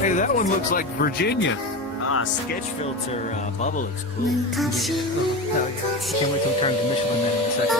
Hey, that one looks like Virginia. Sketch filter bubble looks cool. Hell yeah. Can't wait till we turn to Michelin Man in a second.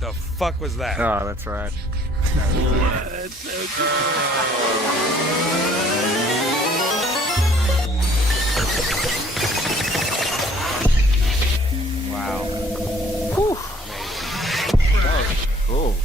The fuck was that? Oh, that's right. That's so good. Wow. Whew. That was cool.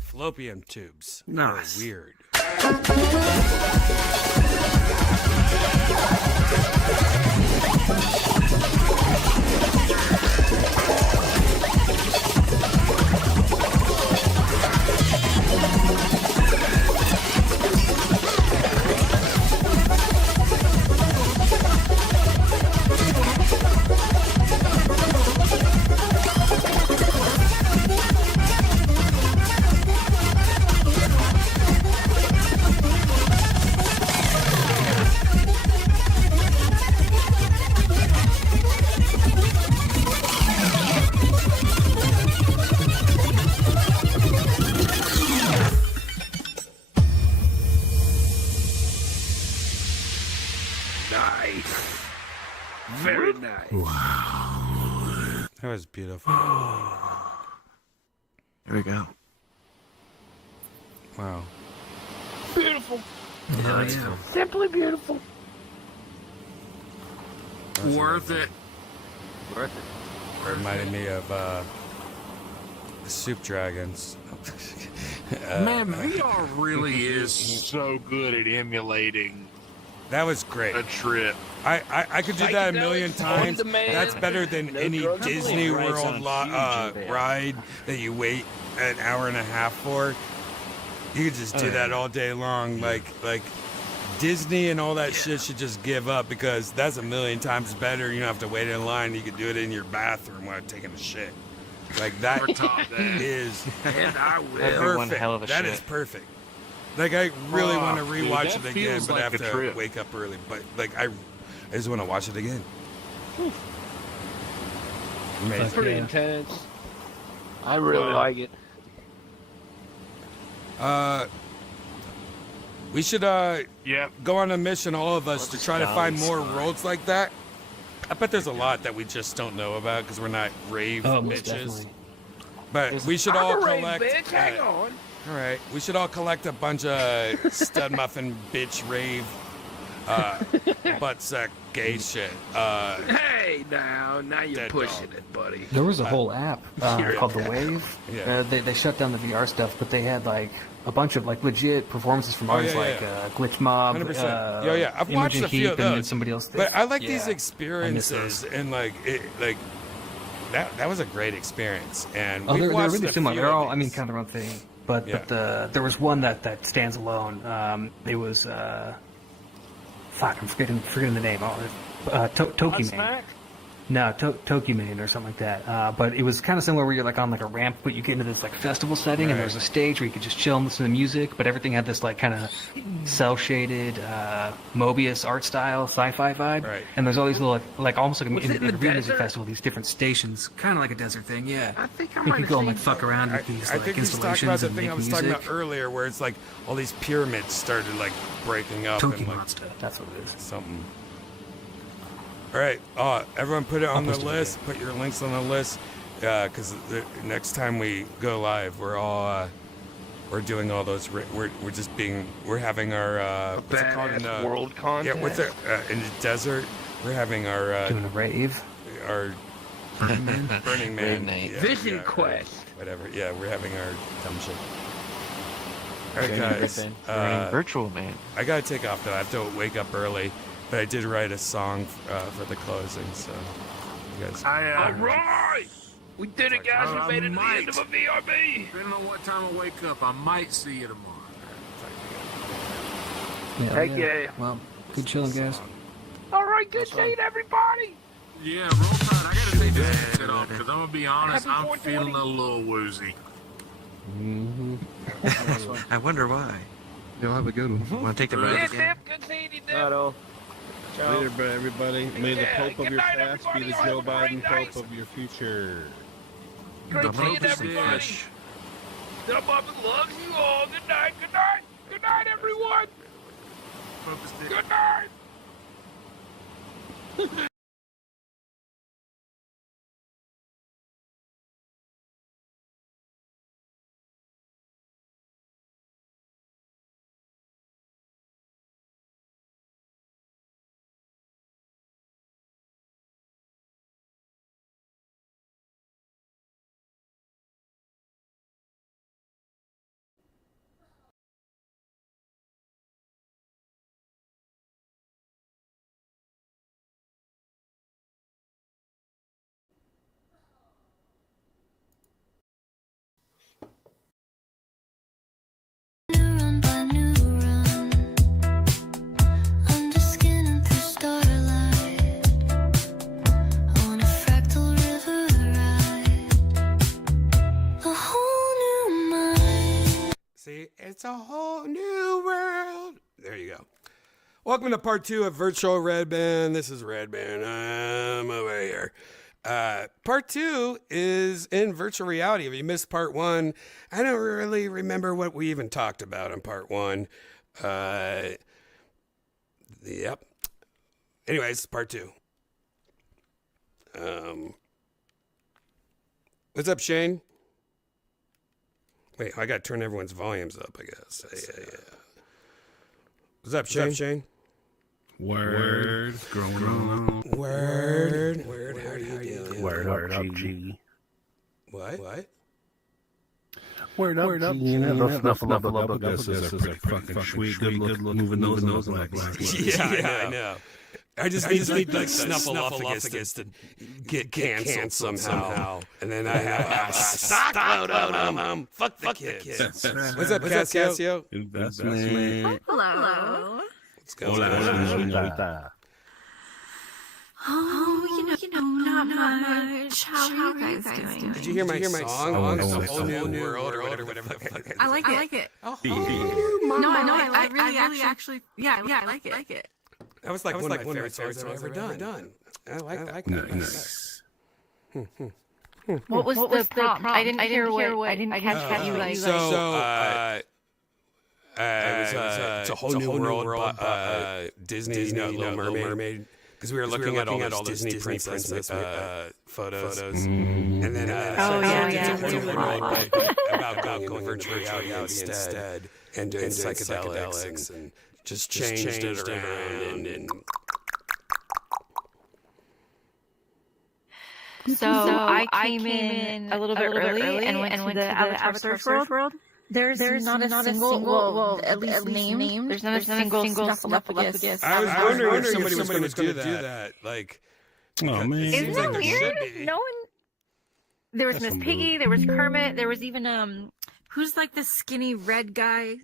Fallopian tubes. Nice. Are weird. Nice. Very nice. That was beautiful. Here we go. Wow. Beautiful. Yeah, that's cool. Simply beautiful. Worth it. Worth it. Reminded me of the Soup Dragons. Man, VR really is so good at emulating That was great. a trip. I could do that a million times. on-demand, That's better than no any drugs. Disney Rides World on huge event. ride that you wait an hour and a half for. You could just do that all day long. Like Disney and all that shit should just give up because that's a million times better. You don't have to wait in line. You could do it in your bathroom while taking a shit. Like that Top that. is And I will. That'd be perfect. one hell of a That shit. is perfect. Like I really want to dude, rewatch that it again, feels but I like have a to trip. wake up early. But like I just want to watch it again. Amazing. It's pretty Yeah. intense. I really like it. We should Yep. go on a mission, all of us, to try to find Sounds more fun. worlds like that. I bet there's a lot that we just don't know about because we're not rave Oh, most bitches. definitely. But we should all I'm a rave collect. bitch. Hang on. All right, we should all collect a bunch of stud muffin bitch rave, butt suck gay shit. Hey, now you're Dead pushing dog. it, buddy. There was a whole app called The Wave. Yeah. They shut down the VR stuff, but they had like a bunch of like legit performances from artists yeah, like yeah. Glitch Mob, 100%. Yeah. I've watched Imogen a few of Heap, and those. somebody else. But I like Yeah. these I miss experiences, those. and like that was a great experience. And Oh, we've they're watched really a similar. few They're of all, I mean, these. kind of their own thing. But Yeah. there was one that stands alone. It was fuck, I'm forgetting the name. Tokimane. No, Tokimane or something like that. But it was kind of similar where you're like on like a ramp, but you get into this like festival setting, and Right. there's a stage where you could just chill and listen to music. But everything had this like kind of cell shaded Mobius art style sci-fi vibe. Right. And there's all these little like almost like Was it in the a real music desert? festival, these different stations, kind of like a desert thing. Yeah. I think I You might could have go and like seen fuck around with these I like think he's talking installations about the and thing make I was music. talking about earlier, where it's like all these pyramids started like breaking up and Toki like Monster. That's what it is. something. All right, everyone, put it on the post a list. Put your links on the list, because the next time we go live, we're all we're doing all those. We're having our what's it called in Badass the world contest. yeah, what's it in the desert? We're having our Doing a rave. our Burning Man night. yeah, Vision yeah, or Quest. whatever. Yeah, we're having our dumb shit. All right, Burning guys. Griffin, Burning Virtual Man. I gotta take off though. I have to wake up early, but I did write a song for the closing, so you guys. All right. We did it, guys. I We made it to the might. end of a VRB. Depending on what time I wake up, I might see you tomorrow. Yeah, Heck yeah. Well, good chilling, guys. All right, good seeing everybody. Yeah, roll tide. I gotta take this headset off because I'm gonna be honest, Happy I'm 420. feeling a little woozy. I wonder why. You'll have a good one. Want to take the Yeah, ride Yeah, again? Dip. Good seeing you, Dip. Later, everybody. May the Yeah, Pope of good your night, past be everybody. the Y'all Joe have a great Biden night. Pope of your future. Great The seeing Pope is everybody. fish. Step up and loves you all. Good night. Good night. Good night, everyone. Focus dick. Good night. It's a whole new world. There you go. Welcome to part 2 of Virtual Red Band. This is Red Band. I'm over here. Part 2 is in virtual reality. If you missed part 1, I don't really remember what we even talked about in part 1. Yep. Anyways, part 2. What's up, Shane? Wait, I gotta turn everyone's volumes up, I guess. Yeah. What's up, Shane? Word. Growing on. Word. How are you doing? Word up, G. What? Word up. You know, snuffle up. I guess is a pretty fucking sweet, good look, moving nose and like black. Yeah, I know. I just need like Snuffleupagus to get canceled somehow. And then I have a stockload of them. Fuck the kids. What's up, Cassio? Investment. Hello. What's going on? Hola. Oh, not much. How are you guys doing? Did you hear my song? It's a whole new song. world or whatever. I like it. Oh, No, I really actually, I like it. that was like one of my favorite songs I've ever done. I like that. Nice. What was the prompt? I didn't hear what. I didn't catch you like. It's a whole new world. Disney's Little Mermaid. Because we were looking at all those Disney princess photos. And then it's a whole new world about going virtual reality instead and doing psychedelics and just changed it around. And So I came in a little bit early and went to the Avatar Search World. There's not a single, well, at least named. There's not a single Snuffleupagus. I was wondering if somebody was going to do that. Like, Oh man. Isn't that weird? No one. There was Miss Piggy. There was Kermit. There was even who's like the skinny red guy,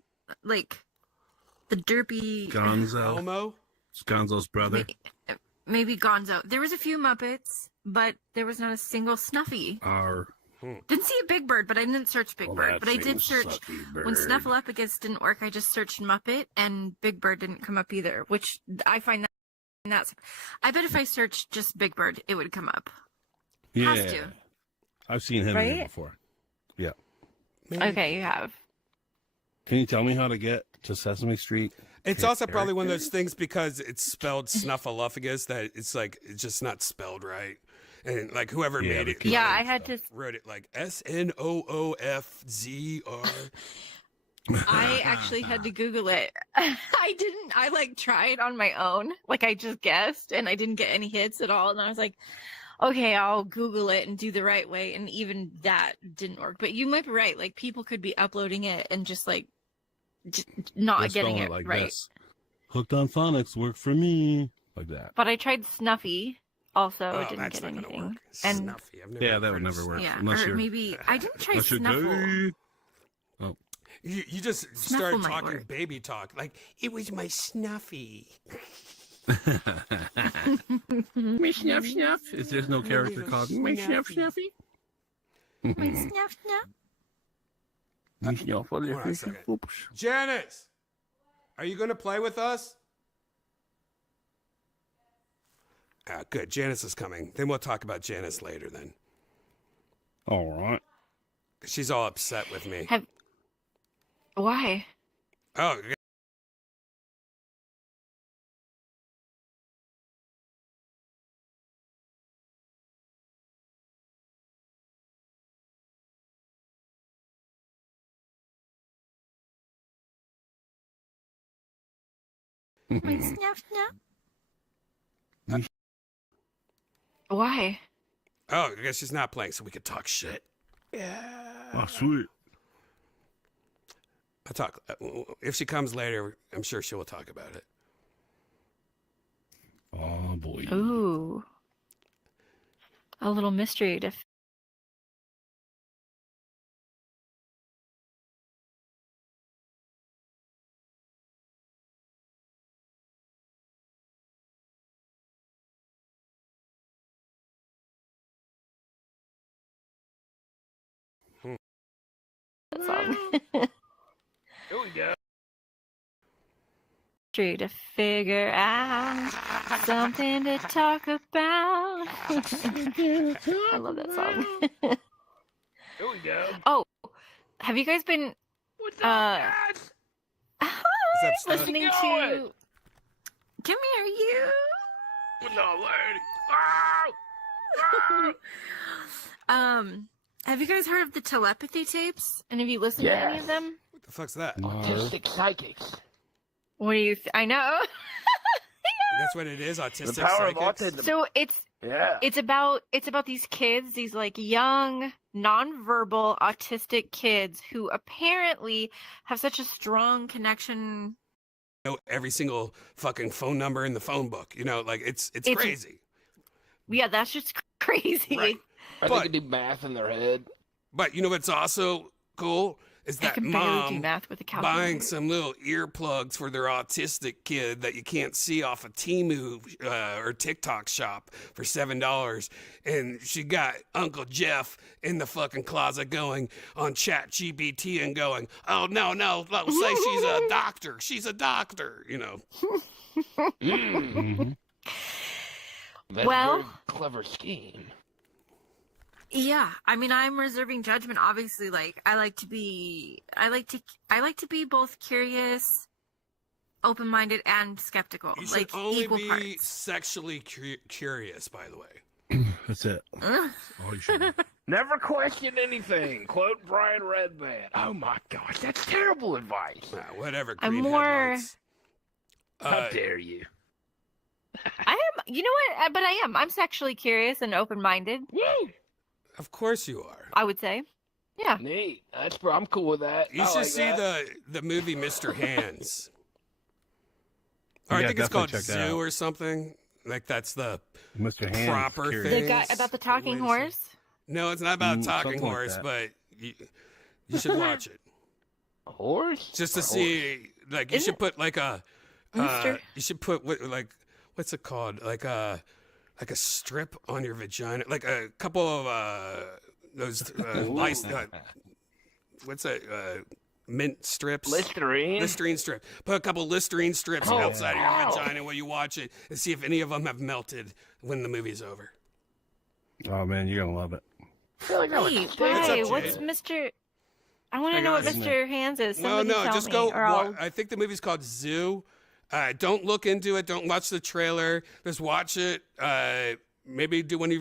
like the derpy Gonzo. Elmo? It's Gonzo's brother. Maybe Gonzo. There was a few Muppets, but there was not a single Snuffy. Didn't see a Big Bird, but I didn't search Big Bird. But I did search when Snuffleupagus didn't work. I just searched Muppet, and Big Bird didn't come up either, which I find that's. I bet if I searched just Big Bird, it would come up. Yeah. Has to. I've seen him here before. Yeah. Okay, you have. Can you tell me how to get to Sesame Street? It's also probably one of those things because it's spelled Snuffleupagus that it's like it's just not spelled right. And like whoever made it, I had to wrote it like SNOOFZR. I actually had to Google it. I didn't. I like tried on my own. Like I just guessed, and I didn't get any hits at all. And I was like, okay, I'll Google it and do the right way. And even that didn't work. But you might be right. Like people could be uploading it and just like not getting it like right. This. Hooked on phonics work for me like that. But I tried Snuffy. Also, it didn't get anything. And Snuffy. Yeah, that would never work. yeah, Unless or you're, maybe I didn't try unless you're Snuffle. gay. Oh, You just Snuffle start might talking work. baby talk like it was my Snuffy. me snuff snuff. Is there's no character called me snuff snuffy? Snuff snuff. Me snuff. Hold on a second. Janice, are you going to play with us? Good. Janice is coming. Then we'll talk about Janice later. Then All right. she's all upset with me. Why? Oh. Snuff snuff. Why? Oh, I guess she's not playing, so we could talk shit. Yeah. Oh, sweet. I'll talk. If she comes later, I'm sure she will talk about it. Oh, boy. Ooh. A little mystery to that song. Here we go. To figure out something to talk about. I love that song. Here we go. Oh, have you guys been What's up, guys? What's up, listening How's it to? going? Come here, you. What's up, lady? Oh! Oh! Have you guys heard of the telepathy tapes? And have you listened to any of them? What the fuck's that? Autistic psychics. What do you? I know. That's what it is. Autistic The power of psychics. autism. So Yeah. it's about these kids, these like young, nonverbal, autistic kids who apparently have such a strong connection. Know every single fucking phone number in the phone book. You know, like it's crazy. Yeah, that's just crazy. Right. They But can do math in their head. but you know what's also cool is I that can barely do mom math with a calculator. buying some little earplugs for their autistic kid that you can't see off a Temu or TikTok shop for $7, and she got Uncle Jeff in the fucking closet going on ChatGPT and going, "Oh no, say she's a doctor. She's a doctor." You know. Mm-hmm. That's Well- a very clever scheme. Yeah, I mean, I'm reserving judgment. Obviously, like I like to be both curious, open-minded, and skeptical. You should like only equal be parts. sexually curious, by the way. That's it. Ugh. All you should do. Never question anything. Quote Brian Redband. Oh my gosh, that's terrible advice. Whatever. I'm green more- headlights. How dare you? I am. You know what? But I am. I'm sexually curious and open-minded. Woo! Of course you are. I would say. Yeah. Neat. I'm cool with that. You I should like see that. the movie Mr. Hands. Or I Yeah, think it's called definitely check that Zoo out. or something. Like that's the Mr. Hands. proper curious. The thing. guy about the talking horse. No, it's not about a talking something like horse, that. but you should watch it A horse? just to A see. Like you Isn't should put like a. Mr. You should put what's it called? Like a strip on your vagina, like a couple of those lice. What's that? Mint strips. Listerine? Strip. Put a couple Listerine strips Oh, outside wow. of your vagina while you watch it, and see if any of them have melted when the movie's over. Oh man, you're gonna love it. I feel like that would Wait, stink. why? up, What's Jade. Mr. I want to Hang know on, what Mr. Hands is. Well, Somebody no, tell just me, go. or I'll... I think the movie's called Zoo. Don't look into it. Don't watch the trailer. Just watch it. Maybe do one of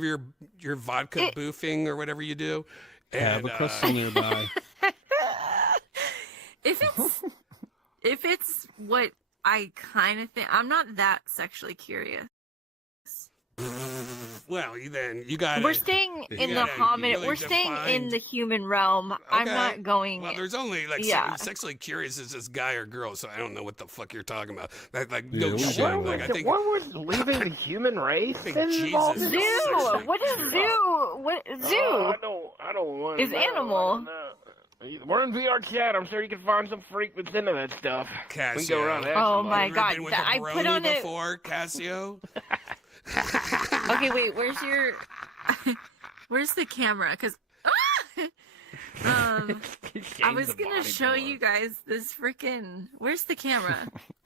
your vodka boofing or whatever you do. Have And, a crystal nearby. If it's what I kind of think, I'm not that sexually curious. well, then you got. We're staying in the gotta hominid. really We're staying in define- the human realm. I'm Okay. not going. Well, there's only like Yeah. sexually curious is this guy or girl, so I don't know what the fuck you're talking about. Like Yeah, no we shit. don't. Like I think What was leaving the human race? think involved Jesus in is all Zoo. this? sexually What is zoo? What zoo? Oh, I don't want Is to know. animal. I don't know. We're in VR chat. I'm sure you can find some freak that's into that stuff. We can Cassio. go around that. Oh somebody. my Ever God, been with I a put brony on it- before, Cassio. Okay, wait. Where's your? Where's the camera? Because. I Change was the gonna body show color. you guys this freaking. Where's the camera?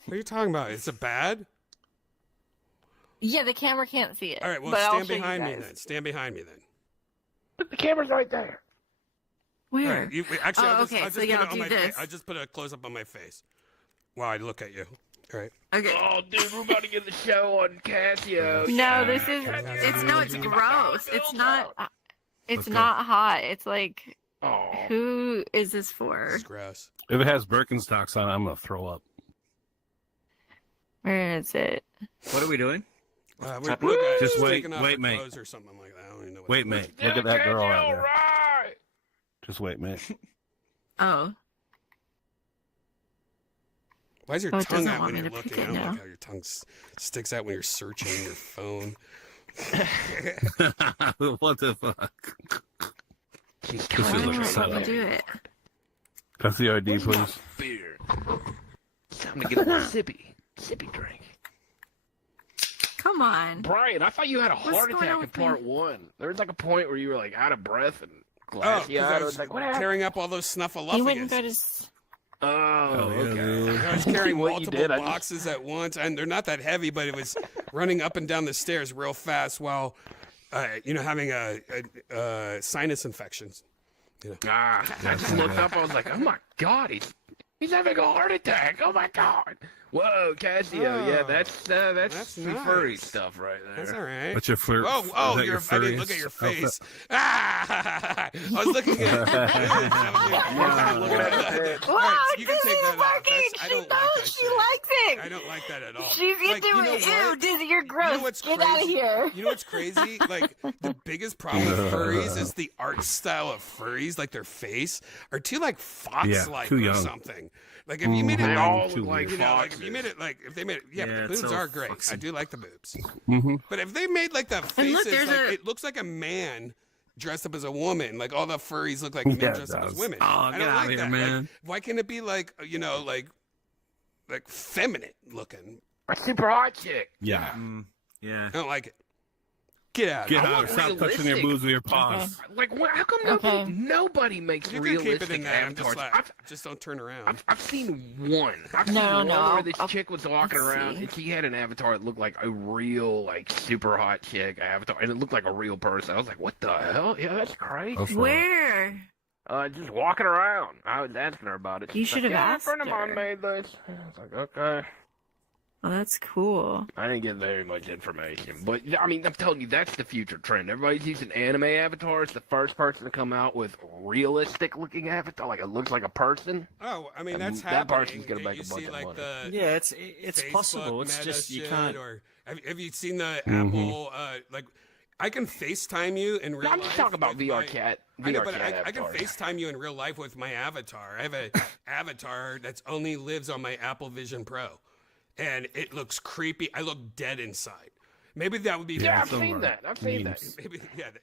What are you talking about? Is it bad? Yeah, the camera can't see it. All right, well, but I'll stand show you behind me guys. then. Stand behind me then. Look, the camera's right there. All Where? right, actually, Oh, I'll just, okay, I'll just so put yeah, it I'll on do my this. I just put a close up on my face while I look at you. All right. Okay. Oh, dude, we're about to get the show on Casio. No, this is. It's gross. It's not. It's Okay. not hot. It's like, Oh, who is this for? It's gross. If it has Birkenstocks on it, I'm gonna throw up. Where is it? What are we doing? We're Just wait, taking off wait, our mate. clothes or something like that. I don't even know what Wait, that mate. is. Look at that girl out All there. right. Just wait, mate. Oh, Why is your Oh, it tongue doesn't out want when me you're to pick looking? I it don't like now. how your tongue sticks out when you're searching your phone. What the fuck? She's This is why like a won't let me setup. do it? Pass the ID, please. beer. It's time to get a sippy drink. Come on. Brian, I thought you had a What's heart going attack on in with me? part one. There was like a point where you were like out of breath and Oh, glassy because eyed. I I was was like, what happened? tearing up all those He went and snuffleupagus. got his. Oh, okay. I was carrying What you multiple did, boxes at once, and they're not that heavy, but it was running up and down the stairs real fast while, having a sinus infections. I just looked up. I was like, oh my God, he's having a heart attack. Oh my God. Whoa, Casio. Yeah, that's some nice. furry stuff right there. That's all right. What's your flirt? Oh, is that your I didn't look at your face. I was looking at. Wow, You can take that off. I don't like that she shit. likes it. I don't like that at all. She's into it. Ew, Dizzy, you're gross. You know what's Get crazy? out of here. You know what's crazy? Like, the biggest problem with furries is the art style of furries, like their face, are too, like, fox-like too or young. something. Like, if you made it They like, all too look like you know, like, foxes. if you made it like, if they made it, Yeah, but the it's boobs all are great. foxy. I do like the boobs. Mm-hmm. But if they made, like, the And look, faces, there's like, a- it looks like a man dressed up as a woman. Like, all the furries look like men Yeah, it dressed up as does. women. Oh, I get don't out like of here, that. man. Like, why can't it be, like, like feminine looking? A super hot chick. Yeah. Yeah. I don't like it. Get out. Get I out. want Stop touching your realistic. boobs with your paws. Like, how come nobody makes You can keep it realistic in there. I'm just avatars? like, just don't turn around. I've seen one. I've seen No, one no, where this I'll- chick was walking let's around see. and she had an avatar that looked like a real, like, super hot chick avatar, and it looked like a real person. I was like, what the hell? Yeah, that's crazy. Where? Just walking around. I was asking her about it. You She's should like, have yeah, asked a friend of mine her. made this. I was like, okay. Oh, that's cool. I didn't get very much information, but I mean, I'm telling you, that's the future trend. Everybody's using anime avatars. The first person to come out with realistic-looking avatar, like it looks like a person. Oh, I mean, And that's that happening. person's gonna make You a bunch see, of like, money. Yeah, it's Facebook possible. It's Meta just you shit, can't. Or have you seen the Apple? Like, I can FaceTime you in real life. I'm just talking about with VR my- cat. I know, VR but cat I can avatars. FaceTime you in real life with my avatar. I have an avatar that's only lives on my Apple Vision Pro, and it looks creepy. I look dead inside. Maybe that would be. Yeah, I've some seen are that. I've seen that. Maybe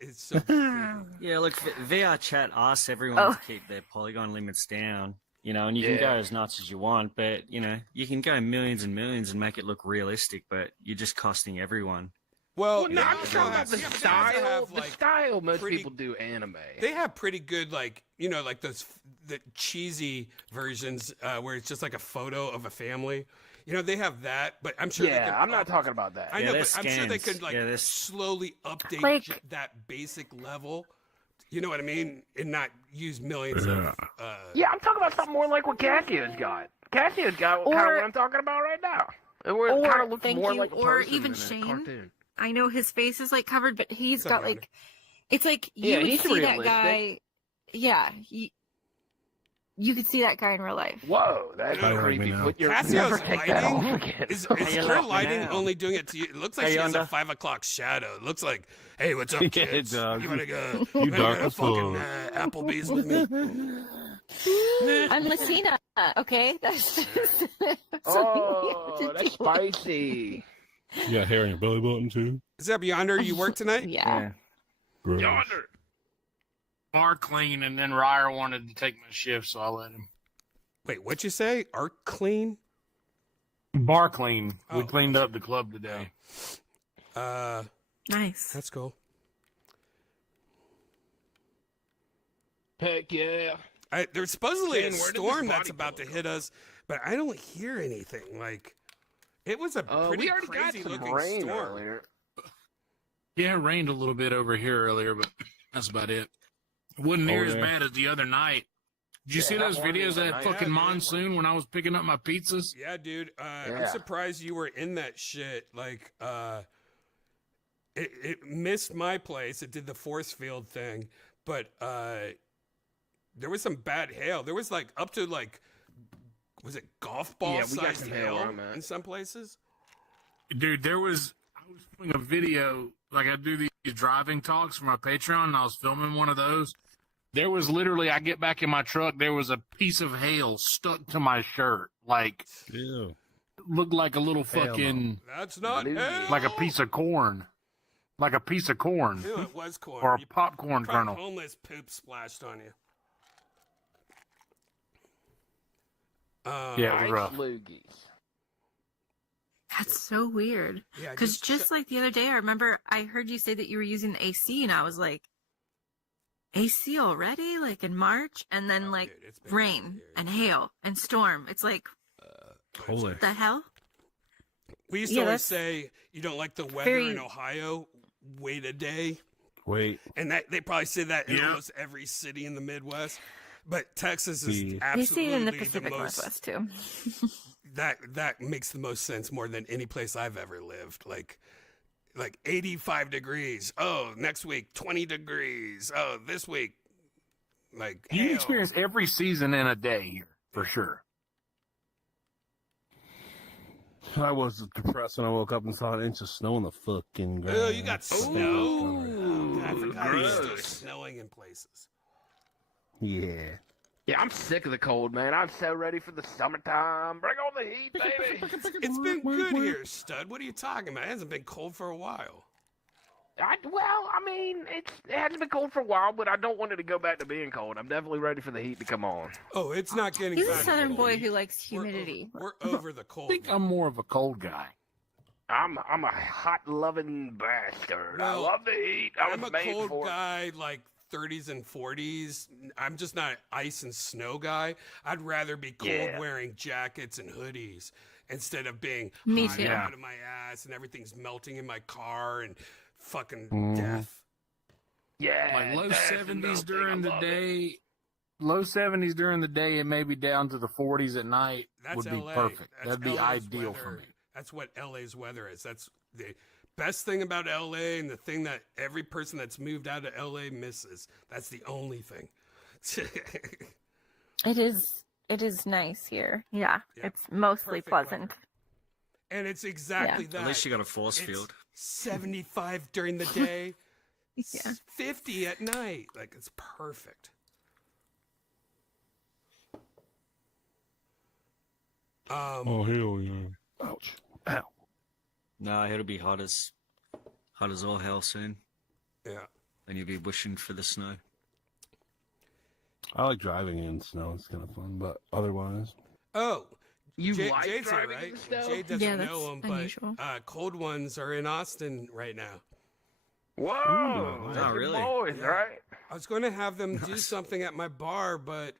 it's so. creepy. Yeah, look, VR chat asks everyone Oh. to keep their polygon limits down. You know, and you can Yeah. go as nuts as you want, but you know, you can go millions and millions and make it look realistic, but you're just costing everyone. Well, no, they I'm also talking about have- the yeah, but they also style. have, The like, style most pretty- people do anime. They have pretty good, like, like the cheesy versions where it's just like a photo of a family. They have that, but I'm sure. they Yeah, could I'm not talking about that. I Yeah, know, they're but I'm sure they scans. could like Yeah, they're slowly update Like- that basic level. You know what I mean? And not use millions Yeah. of. Yeah, I'm talking about something more like what Cassio's got. Cassio's got kind of Or- what I'm talking about right now. Where it or- kind of looks thank more you, like a or person even than a Shane. cartoon. I know his face is like covered, but he's What's up, got Yonder? like, it's like Yeah, you would he's see that realistic. guy. Yeah, you could see that guy in real life. Whoa, that's Don't hurt me creepy. now. Put your Cassio's never take that lighting off again. Is you her laughing lighting now? only doing it to you? It looks like Hey, she has a Yonder. 5 o'clock shadow. It looks like, hey, what's up, Yeah, kids? dog. You wanna go? You wanna dark go as fucking fuck. Applebee's with me? I'm Latina. Okay, that's just Oh, that's spicy. You got hair on your belly button too. Is that Yonder? You work tonight? yeah. Gross. Yonder. Bar clean, and then Ryer wanted to take my shift, so I let him. Wait, what'd you say? Art clean? Bar clean. We Oh. cleaned up the club today. Nice. That's cool. Heck yeah. There's supposedly Shane, a where did this storm that's body about to go? hit us, but I don't hear anything. Like, it was a pretty We already got crazy some looking rain storm. earlier. Yeah, it rained a little bit over here earlier, but that's about it. It wasn't near Over as there. bad as the other night. Did you Yeah, see that those one videos of the that other night. fucking Yeah, dude. monsoon when I was picking up my pizzas? Yeah, dude. I'm Yeah. surprised you were in that shit. Like, it missed my place. It did the force field thing, but there was some bad hail. There was like up to like, was it golf ball Yeah, we got sized some hail hail where I'm at. in some places? Dude, I was filming a video, like I do these driving talks for my Patreon, and I was filming one of those. There was literally, I get back in my truck, there was a piece of hail stuck to my shirt. Like, Ew. looked like a little Hell no. fucking, That's not Blue. hail. like a piece of corn. Like a piece of corn. Ew, it was corn. Or a You popcorn probably kernel. homeless poop splashed on you. Yeah, it was Ice rough. loogies. That's so weird. Yeah, Because just like the other day, I remember I heard you say that you were using AC, and I was like, AC already, like in March, and then like dude, it's been rain cold here. and hail and storm. It's like, Holy. what the hell? We used to Yeah, always that's say you don't like the weather very- in Ohio. Wait a day, Wait. and that they probably say that in Yeah. almost every city in the Midwest. But Texas is Yeah. You absolutely see it in the the Pacific most. Northwest too. That makes the most sense more than any place I've ever lived. Like 85 degrees. Oh, next week 20 degrees. Oh, this week like You hail. experience every season in a day here, for sure. I was depressed when I woke up and saw an inch of snow on the fucking ground. Oh, you got snow. Ooh, I forgot it's still gross. snowing in places. Yeah. Yeah, I'm sick of the cold, man. I'm so ready for the summertime. Bring on the heat, baby. It's been good here, stud. What are you talking about? It hasn't been cold for a while. It hasn't been cold for a while, but I don't want it to go back to being cold. I'm definitely ready for the heat to come on. Oh, it's not getting He's a back to Southern cold. boy who likes We're humidity. We're over the cold. I think now. I'm more of a cold guy. I'm a hot loving bastard. I Well, love the heat. I I'm was a made cold for it. guy, like 30s and 40s. I'm just not an ice and snow guy. I'd rather be cold Yeah. wearing jackets and hoodies instead of being Me hot too. out of my ass and everything's melting in my car and fucking Mhm. death. Yeah. Like low that's 70s melting. during I the love it. day. Low 70s during the day and maybe down to the 40s at night That's would be LA. perfect. That's That'd be LA's ideal weather. for me. That's what LA's weather is. That's the best thing about LA and the thing that every person that's moved out of LA misses. That's the only thing. It is nice here. Yeah, Yeah. it's mostly Perfect pleasant. weather. And it's exactly that. At least you got a force It's field. 75 during the day, Yeah. 50 at night. Like, it's perfect. Oh, hell yeah. Ouch. Ow. No, it'll be hot as all hell soon. Yeah. Then you'll be wishing for the snow. I like driving in snow. It's kind of fun, but otherwise. Oh, You Jay, like Jay's here, driving right? in the snow? Jay doesn't Yeah, know that's him, but unusual. cold ones are in Austin right now. Whoa. Ooh, That's oh, your really? boys, Yeah. right? I was going to have them do something at my bar, but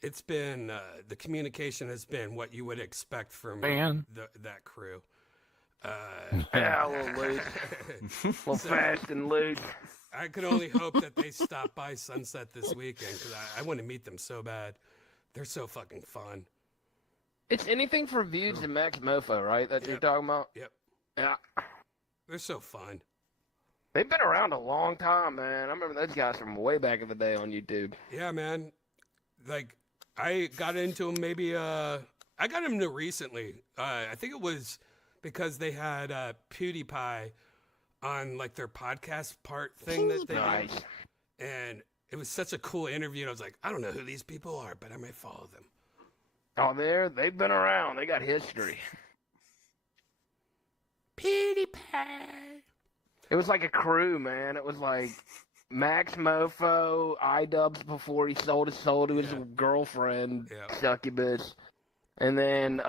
it's been the communication has been what you would expect from Man. that crew. Yeah, a little loose. A little fast and loose. I could only hope that they stop by Sunset this weekend because I want to meet them so bad. They're so fucking fun. It's anything for Views and Max Mofo, right? That you're Yep. talking about? Yep, Yeah. they're so fun. They've been around a long time, man. I remember those guys from way back in the day on YouTube. Yeah, man. Like I got into them maybe. I got into recently. I think it was because they had PewDiePie on like their podcast part thing that they Nice. did, and it was such a cool interview. And I was like, I don't know who these people are, but I might follow them. Oh, they've been around. They got history. PewDiePie. It was like a crew, man. It was like Max Mofo, iDubbbz before he sold his soul to his Yeah. girlfriend, Yeah. Succubus, and then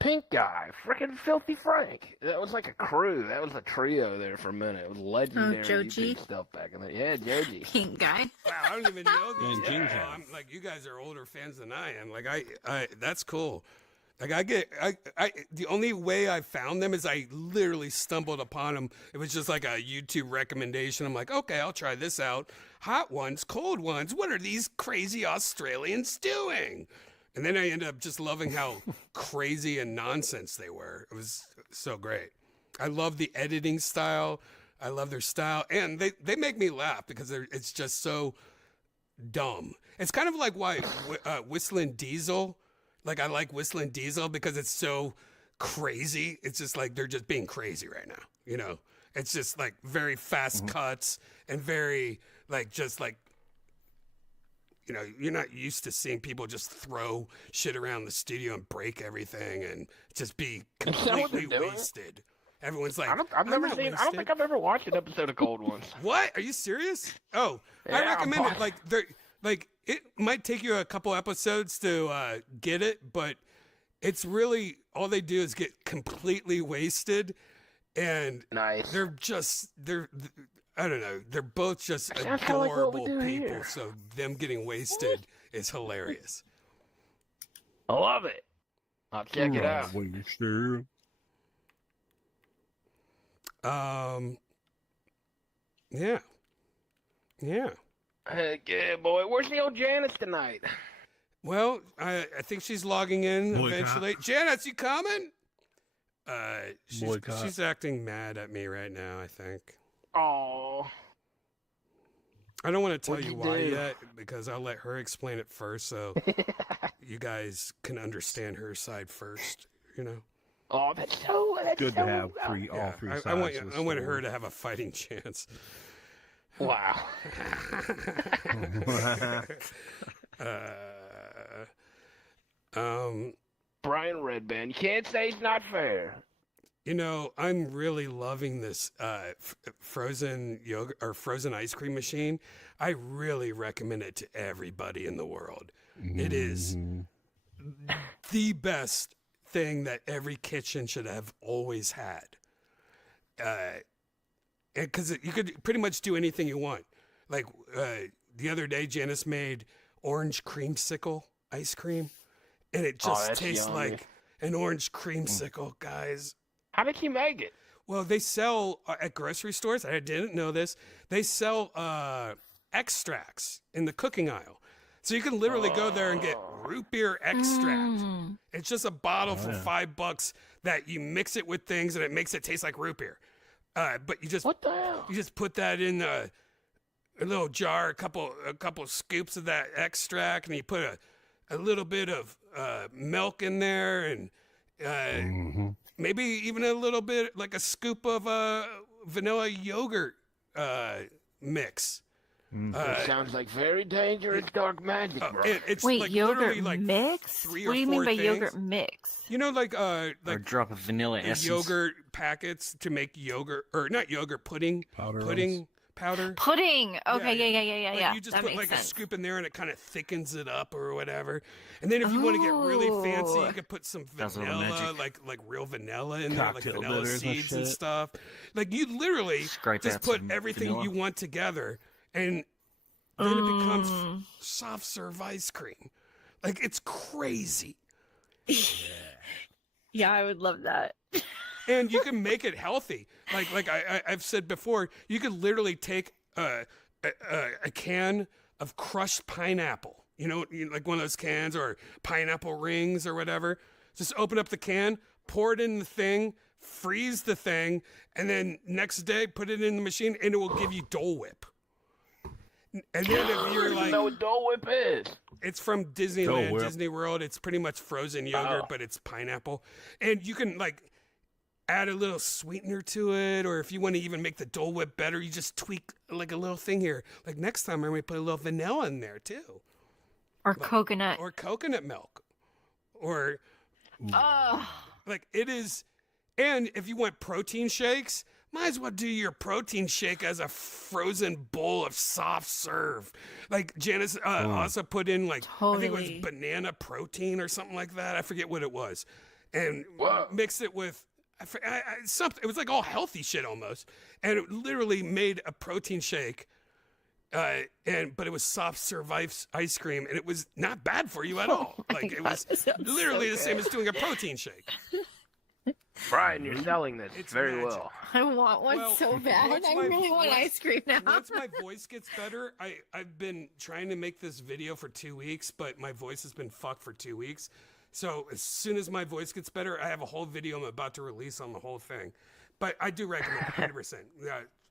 Pink Guy, freaking Filthy Frank. That was like a crew. That was a trio there for a minute. It was legendary Joji. YouTube stuff back in the yeah, Joji. Pink guy. Wow, I don't even know these. Yeah, people. Ginger. I'm like, you guys are older fans than I am. Like, I that's cool. Like, I the only way I found them is I literally stumbled upon them. It was just like a YouTube recommendation. I'm like, okay, I'll try this out. Hot ones, cold ones. What are these crazy Australians doing? And then I ended up just loving how crazy and nonsense they were. It was so great. I love the editing style. I love their style, and they make me laugh because it's just so dumb. It's kind of like why Whistling Diesel. Like I like Whistling Diesel because it's so crazy. It's just like they're just being crazy right now. You know, it's just like very fast cuts and very like just like. You know, you're not used to seeing people just throw shit around the studio and break everything and just be that what they're completely doing? wasted. Everyone's like, I've "I'm never not seen. I don't wasted." think I've ever watched an episode of Cold Ones. What? Are you serious? Oh, I Yeah, recommend it. but- Like it might take you a couple episodes to get it, but it's really all they do is get completely wasted and Nice. they're I don't know, they're both just Sounds kinda like what we adorable do people. here. So them getting wasted is hilarious. I love it. I'll check it out. Yeah. Yeah. Heck yeah, boy. Where's the old Janice tonight? Well, I think she's logging in Boycott. eventually. Janice, you coming? Boycott. She's acting mad at me right now, I think. Oh. I don't want to tell What'd you you why do? yet because I'll let her explain it first so you guys can understand her side first, you know? Oh, that's Good so to have all Yeah, three sides. I want, of the I want her story. to have a fighting chance. Wow. Brian Redband, you can't say it's not fair. You know, I'm really loving this frozen yogurt or frozen ice cream machine. I really recommend it to everybody in the world. It is the best thing that every kitchen should have always had. Because you could pretty much do anything you want. Like the other day, Janice made orange creamsicle ice cream, and it just that's tastes yummy. like an orange creamsicle, guys. How did you make it? Well, they sell at grocery stores. I didn't know this. They sell extracts in the cooking aisle. So you can literally go there and get root beer extract. It's just a bottle for $5 that you mix it with things and it makes it taste like root beer. But you just What the hell? you just put that in a little jar, a couple scoops of that extract, and you put a little bit of milk in there, and maybe even a little bit, like a scoop of vanilla yogurt mix. That sounds like very dangerous dark magic, bro. It's Wait, like yogurt literally like mix? 3 What or do you mean 4 by things. yogurt mix? You know, like Or a drop of vanilla the essence. yogurt packets to make yogurt, or not yogurt, pudding Powder powder. Pudding. Okay, Yeah, yeah. Like you just that put makes like sense. a scoop in there and it kind of thickens it up or whatever. And then if you want to get really fancy, you could put some Does all the vanilla, magic. like real vanilla in there, like Cocktail vanilla bitters and seeds and shit. stuff. Like you literally Scrape just out put some everything vanilla. you want together, and then it becomes soft serve ice cream. Like it's crazy. Yeah, I would love that. And you can make it healthy. Like I've said before, you could literally take a can of crushed pineapple, like one of those cans or pineapple rings or whatever. Just open up the can, pour it in the thing, freeze the thing, and then next day put it in the machine, and it will give you Dole Whip. And then if you're like, know what Dole Whip is? it's from Dole Disneyland, Whip. Disney World. It's pretty much frozen yogurt, but it's pineapple. And you can like add a little sweetener to it, or if you want to even make the Dole Whip better, you just tweak like a little thing here. Like next time, I'm going to put a little vanilla in there too, Or coconut. or coconut milk, or Oh, like it is. And if you want protein shakes, might as well do your protein shake as a frozen bowl of soft serve. Like Janice also put in like I think it Totally. was banana protein or something like that. I forget what it was, and Whoa. mixed it with something. It was like all healthy shit almost, and it literally made a protein shake. But it was soft serve ice cream, and it was not bad for you at all. Like it was that sounds literally so the same good. as doing a protein shake. Brian, you're selling this It's very magic. well. I want one Well, so bad. once I my- really want once- ice cream now. Once my voice gets better, I've been trying to make this video for 2 weeks, but my voice has been fucked for 2 weeks. So as soon as my voice gets better, I have a whole video I'm about to release on the whole thing. But I do recommend it 100%.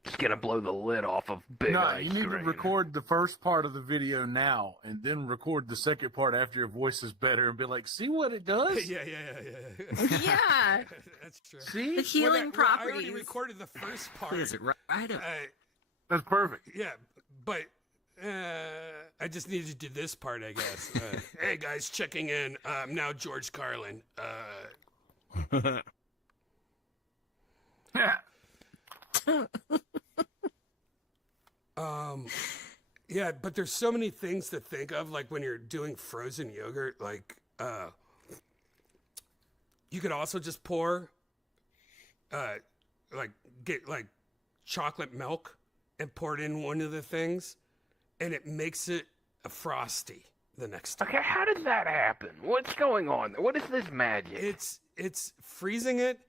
It's gonna blow the lid off of big No, ice you need to cream. record the first part of the video now, and then record the second part after your voice is better, and be like, "See what it does? yeah. Yeah. That's true. See, The healing I already properties. recorded the first part. Is it right up? that's perfect." Yeah, but I just needed to do this part, I guess. Hey guys, checking in. I'm now George Carlin. Yeah, but there's so many things to think of, like when you're doing frozen yogurt, like you could also just pour get like chocolate milk and pour it in one of the things, and it makes it a frosty the next day. Okay, how does that happen? What's going on? What is this magic? It's freezing it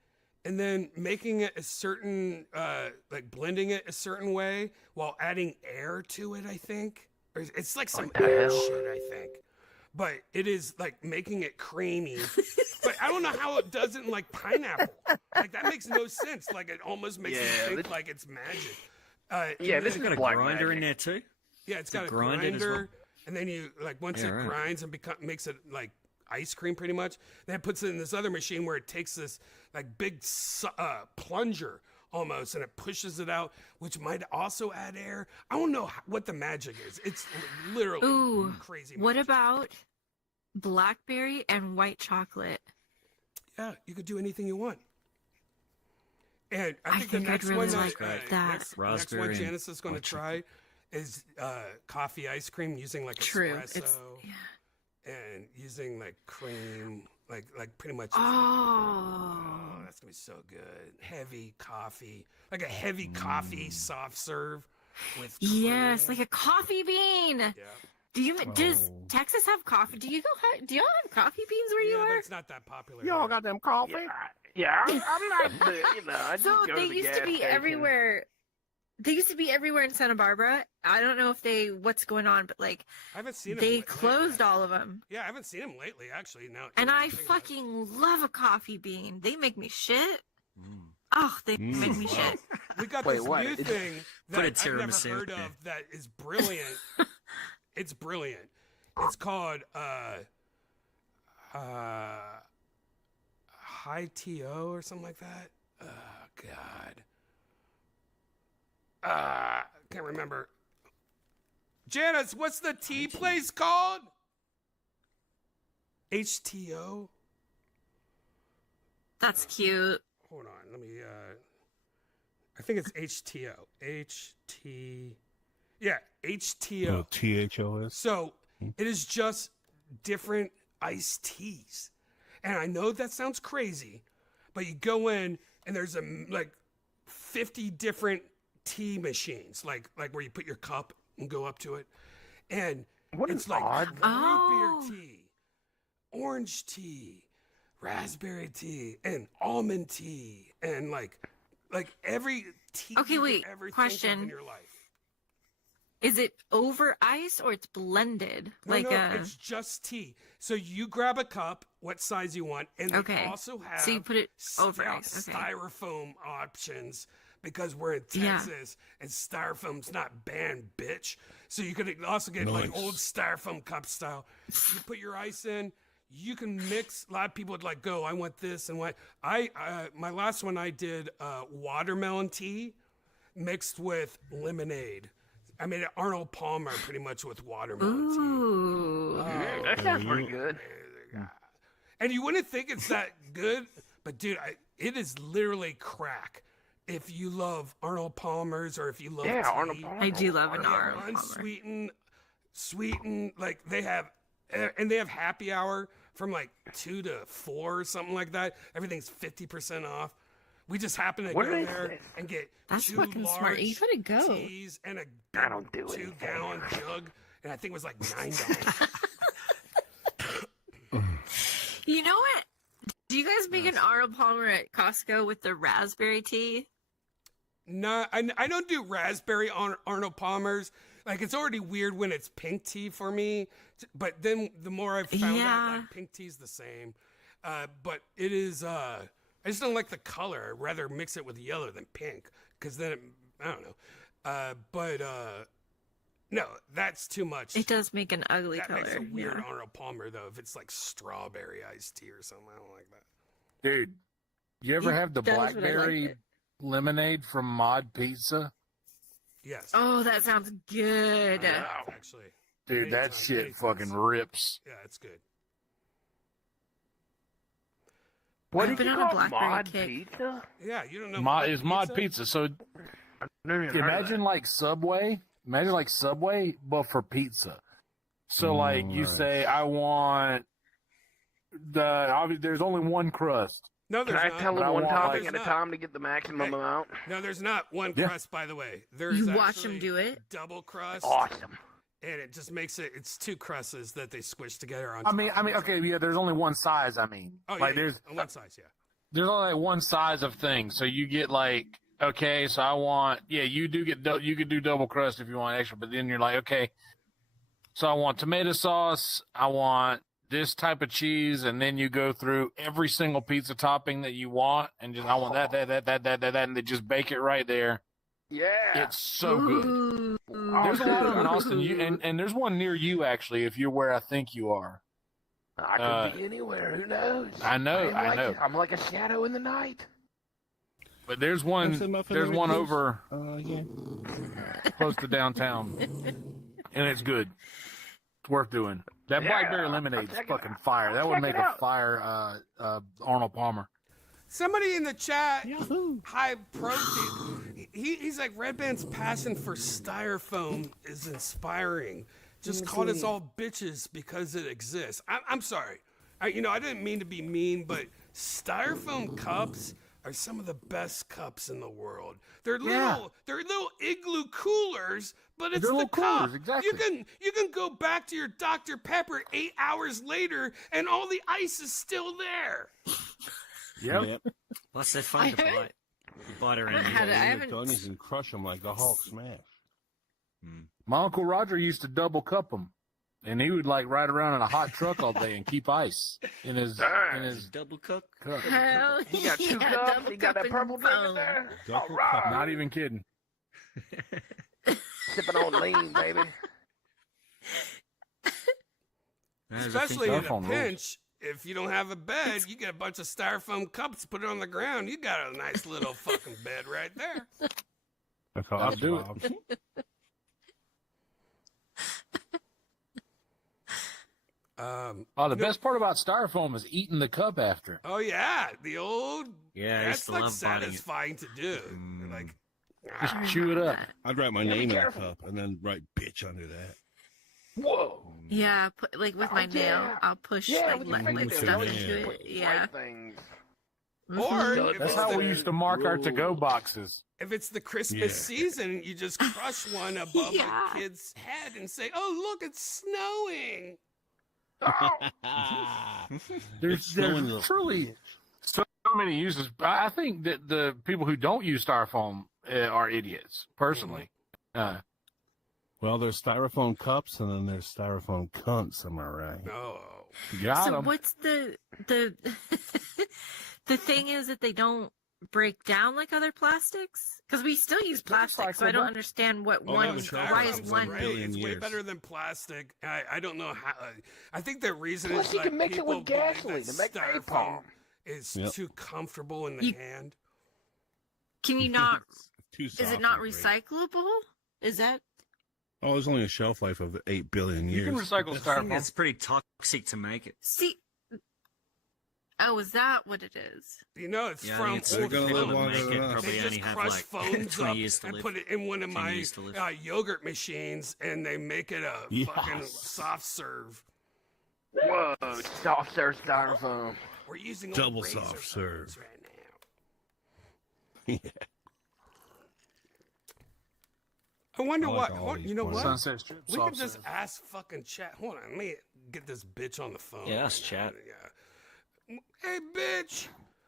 and then making it a certain, like blending it a certain way while adding air to it, I think. Or it's like some air shit, I think. But it is like making it creamy. But I don't know how it does it in like pineapple. Like that makes no sense. Like it almost makes me think like it's magic. This got a grinder in there too. Yeah, it's got a grinder as well. And then you like once it grinds and makes it like ice cream pretty much. Then it puts it in this other machine where it takes this like big plunger almost and it pushes it out, which might also add air. I don't know what the magic is. It's literally crazy. What about blackberry and white chocolate? Yeah, you could do anything you want. And I think I'd really like that. Next one Janice is going to try is coffee ice cream using like espresso and using like cream, like pretty much. Oh, that's gonna be so good. Heavy coffee, like a heavy coffee soft serve with cream. Like a coffee bean. Yeah. Does Texas have coffee? Do y'all have coffee beans where you are? It's not that popular. Y'all got them coffee? Yeah, I'm not the, I just So go they to the used to gas be station. everywhere. They used to be everywhere in Santa Barbara. I don't know if what's going on, but like I haven't seen them. they closed all of them. Yeah, I haven't seen them lately. Actually, now. And I fucking love a coffee bean. They make me shit. Oh, they make me shit. We got this new thing that I've never tiramisu heard of that is brilliant. It's brilliant. It's called high TO or something like that. Oh God. Can't remember. Janice, what's the tea place called? HTO? That's cute. Hold on, let me I think it's HTO. HTO. Oh, THOS. So it is just different iced teas. And I know that sounds crazy, but you go in and there's like 50 different tea machines, like where you put your cup and go up to it. And it's like root beer tea, orange tea, raspberry tea, and almond tea, and like every tea you could ever think of in your life. Is it over ice or it's blended? No, it's just tea. So you grab a cup, what size you want, and they also have so you put it over ice. Styrofoam options because we're in Texas and styrofoam's not banned, bitch. So you could also get like old styrofoam cup style. You put your ice in. You can mix. A lot of people would like go, I want this and what. My last one I did watermelon tea mixed with lemonade. I made it Arnold Palmer pretty much with watermelon tea. That sounds pretty good. And you wouldn't think it's that good, but dude, it is literally crack. If you love Arnold Palmer's or if you love tea, Arnold Palmer. I do love an Arnold Palmer. Unsweetened, sweetened, like they have happy hour from like 2 to 4 or something like that. Everything's 50% off. We just happen to go there and get That's 2 fucking large smart. You gotta go. teas and a 2-gallon jug, and I think it was like $9. You know what? Do you guys make an Arnold Palmer at Costco with the raspberry tea? No, I don't do raspberry Arnold Palmer's. Like, it's already weird when it's pink tea for me. But then the more I've found out, like, pink tea's the same. But it is, I just don't like the color. I'd rather mix it with yellow than pink. Because then, I don't know. No, that's too much. It does make an ugly that color. Makes a weird Arnold Palmer, though, if it's like strawberry iced tea or something. I don't like that. Dude, you ever have the does, but I blackberry like it. lemonade from Mod Pizza? Yes. Oh, that sounds good. Actually. Dude, that shit fucking rips. Yeah, it's good. What I've did been you on a call blackberry Mod kick. Pizza? Yeah, you don't know. It's Mod Pizza. So imagine like Subway. Imagine like Subway, but for pizza. So like you say, I want there's only one crust. No, Can there's I not. tell But I them one want, topic like- at a time to get the maximum amount? No, there's not one Yeah. crust, by the way. There's You watch actually them do it? double crust. Awesome. And it just makes it's two crusts that they squish together on I top. mean, okay, yeah. There's only one size. I mean, Oh, like yeah, there's on one size, yeah. there's only like one size of things. So you get like, okay, so I want, yeah, you do get, you could do double crust if you want extra, but then you're like, okay, so I want tomato sauce, I want this type of cheese, and then you go through every single pizza topping that you want, and just I want that, and they just bake it right there. Yeah. It's so good. Ooh. There's a lot of them in Austin, and there's one near you actually, if you're where I think you are. I could be anywhere. Who knows? I know. I'm like a shadow in the night. But there's one over Yeah. close to downtown, and it's good. It's worth doing. That blackberry lemonade's fucking fire. That would make a fire Arnold Palmer. Somebody in the chat, high protein. He's like, Red Band's passion for styrofoam is inspiring. Just called us all bitches because it exists. I'm sorry. I didn't mean to be mean, but styrofoam cups are some of the best cups in the world. They're little igloo coolers, but it's They're the little cup. coolers, exactly. You can go back to your Dr. Pepper 8 hours later, and all the ice is still there. Yep. Plus, they're fun to bite. You bite around. Had it. I You haven't. Tony's and crush them like the Hulk smash. My Uncle Roger used to double cup them, and he would like ride around in a hot truck all day and keep ice in his Double cook. cup. Hell He got two yeah, cups. double He got that cup purple and drink in foam. there. Double All right. Not even kidding. Sipping on lean, baby. Especially in a Styrofoam rules. pinch, if you don't have a bed, you get a bunch of styrofoam cups, put it on the ground. You got a nice little fucking bed right there. I'll do it. The best part about styrofoam is eating the cup after. Oh yeah, the old Yeah, I used that's to like love biting it. satisfying to do. Like Just chew it up. I'd write my Yeah, be name in a careful. cup and then write bitch under that. Whoa. Yeah, like with my nail, yeah. I'll push Yeah, like with your liquid fingernails, stuff yeah. into Put it. Yeah. white things. or Mhm. if That's it's how the, we used to mark our to-go boxes. if it's the Christmas Yeah. season, you just crush one above Yeah. a kid's head and say, "Oh, look, it's snowing." There's snowing, little truly so many uses. I think that the people who don't use styrofoam are idiots, personally. Well, there's styrofoam cups and then there's styrofoam cunts. Am I right? No. Got So 'em. what's the the thing is that they don't break down like other plastics? Because we still use plastic, so I don't recyclable. understand what Oh, one. no, the Why is Styrofoam's one? great. billion It's way years. better than plastic. I don't know how. I think the reason Plus, is you like can mix it people with believe gasoline that to make styrofoam napalm. is Yep. too comfortable in the You- hand. Can you not? Too Is soft it not and great. recyclable? Is that? Oh, there's only a shelf life of 8 billion You years. can recycle I think styrofoam. it's pretty toxic to make it. See. Oh, is that what it is? You know, it's Yeah, I from think it's They're old gonna live phones. longer make than it us. probably They only just have crush like phones 20 up years to and live. put it in one of 10 my years to live. yogurt machines, and they make it a fucking Yes. soft serve. Whoa. Soft serve styrofoam. We're using Double old razor soft phones serve. right now. Yeah. I wonder I like all what these you know points. what? Sunset Strip We soft could just serve. ask fucking chat. Hold on, let me get this bitch on the phone. Yeah, ask chat. Yeah. Hey, bitch,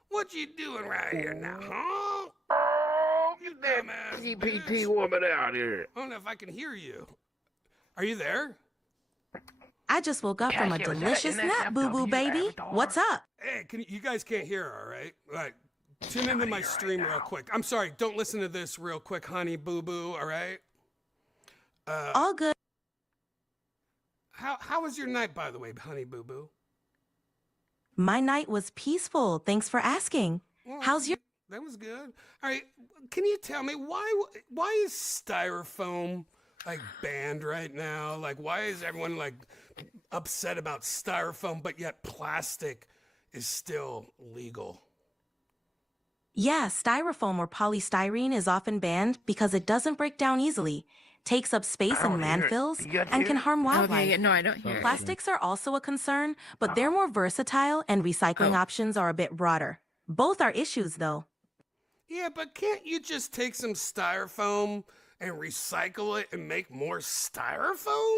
what you doing right here now, huh? Oh, You get that dumbass CPT bitch. woman out here. I don't know if I can hear you. Are you there? I just woke up from a Cassie, was that delicious an nap, boo boo FW baby. avatar? What's up? Hey, you guys can't hear her, all right? Like, tune into my stream real quick. I'm sorry, don't listen to this real quick, honey boo boo, all right? All good. How was your night, by the way, honey boo boo? My night was peaceful. Thanks for asking. Well, How's your? That was good. All right, can you tell me why is styrofoam like banned right now? Like, why is everyone like upset about styrofoam, but yet plastic is still legal? Yeah, styrofoam or polystyrene is often banned because it doesn't break down easily, takes up space in don't hear it. landfills, You got and to can hear it? harm Okay, wildlife. no, I don't hear it. Plastics are also a concern, but they're more versatile and recycling options are a bit broader. Both are issues, though. Yeah, but can't you just take some styrofoam and recycle it and make more styrofoam?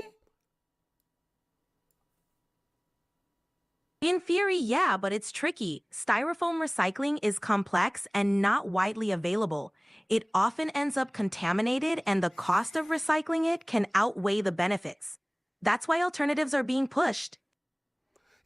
In theory, yeah, but it's tricky. Styrofoam recycling is complex and not widely available. It often ends up contaminated, and the cost of recycling it can outweigh the benefits. That's why alternatives are being pushed.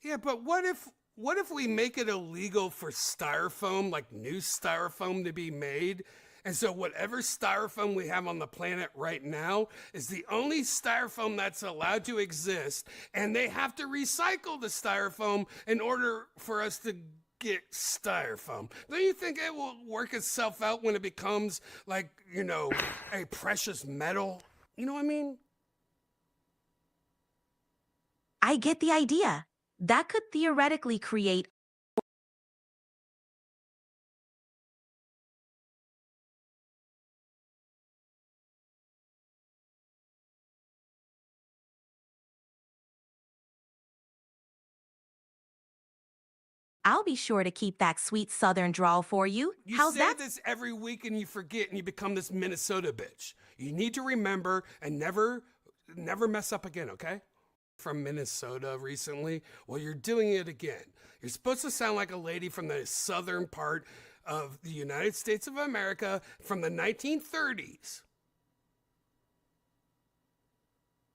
Yeah, but what if we make it illegal for styrofoam, like new styrofoam, to be made? And so whatever styrofoam we have on the planet right now is the only styrofoam that's allowed to exist, and they have to recycle the styrofoam in order for us to get styrofoam. Don't you think it will work itself out when it becomes like, a precious metal? You know what I mean? I get the idea. That could theoretically create I'll be sure to keep that sweet southern drawl for you. You say this every week and you forget and you become this Minnesota bitch. You need to remember and never mess up again, okay? From Minnesota recently, well, you're doing it again. You're supposed to sound like a lady from the southern part of the United States of America from the 1930s.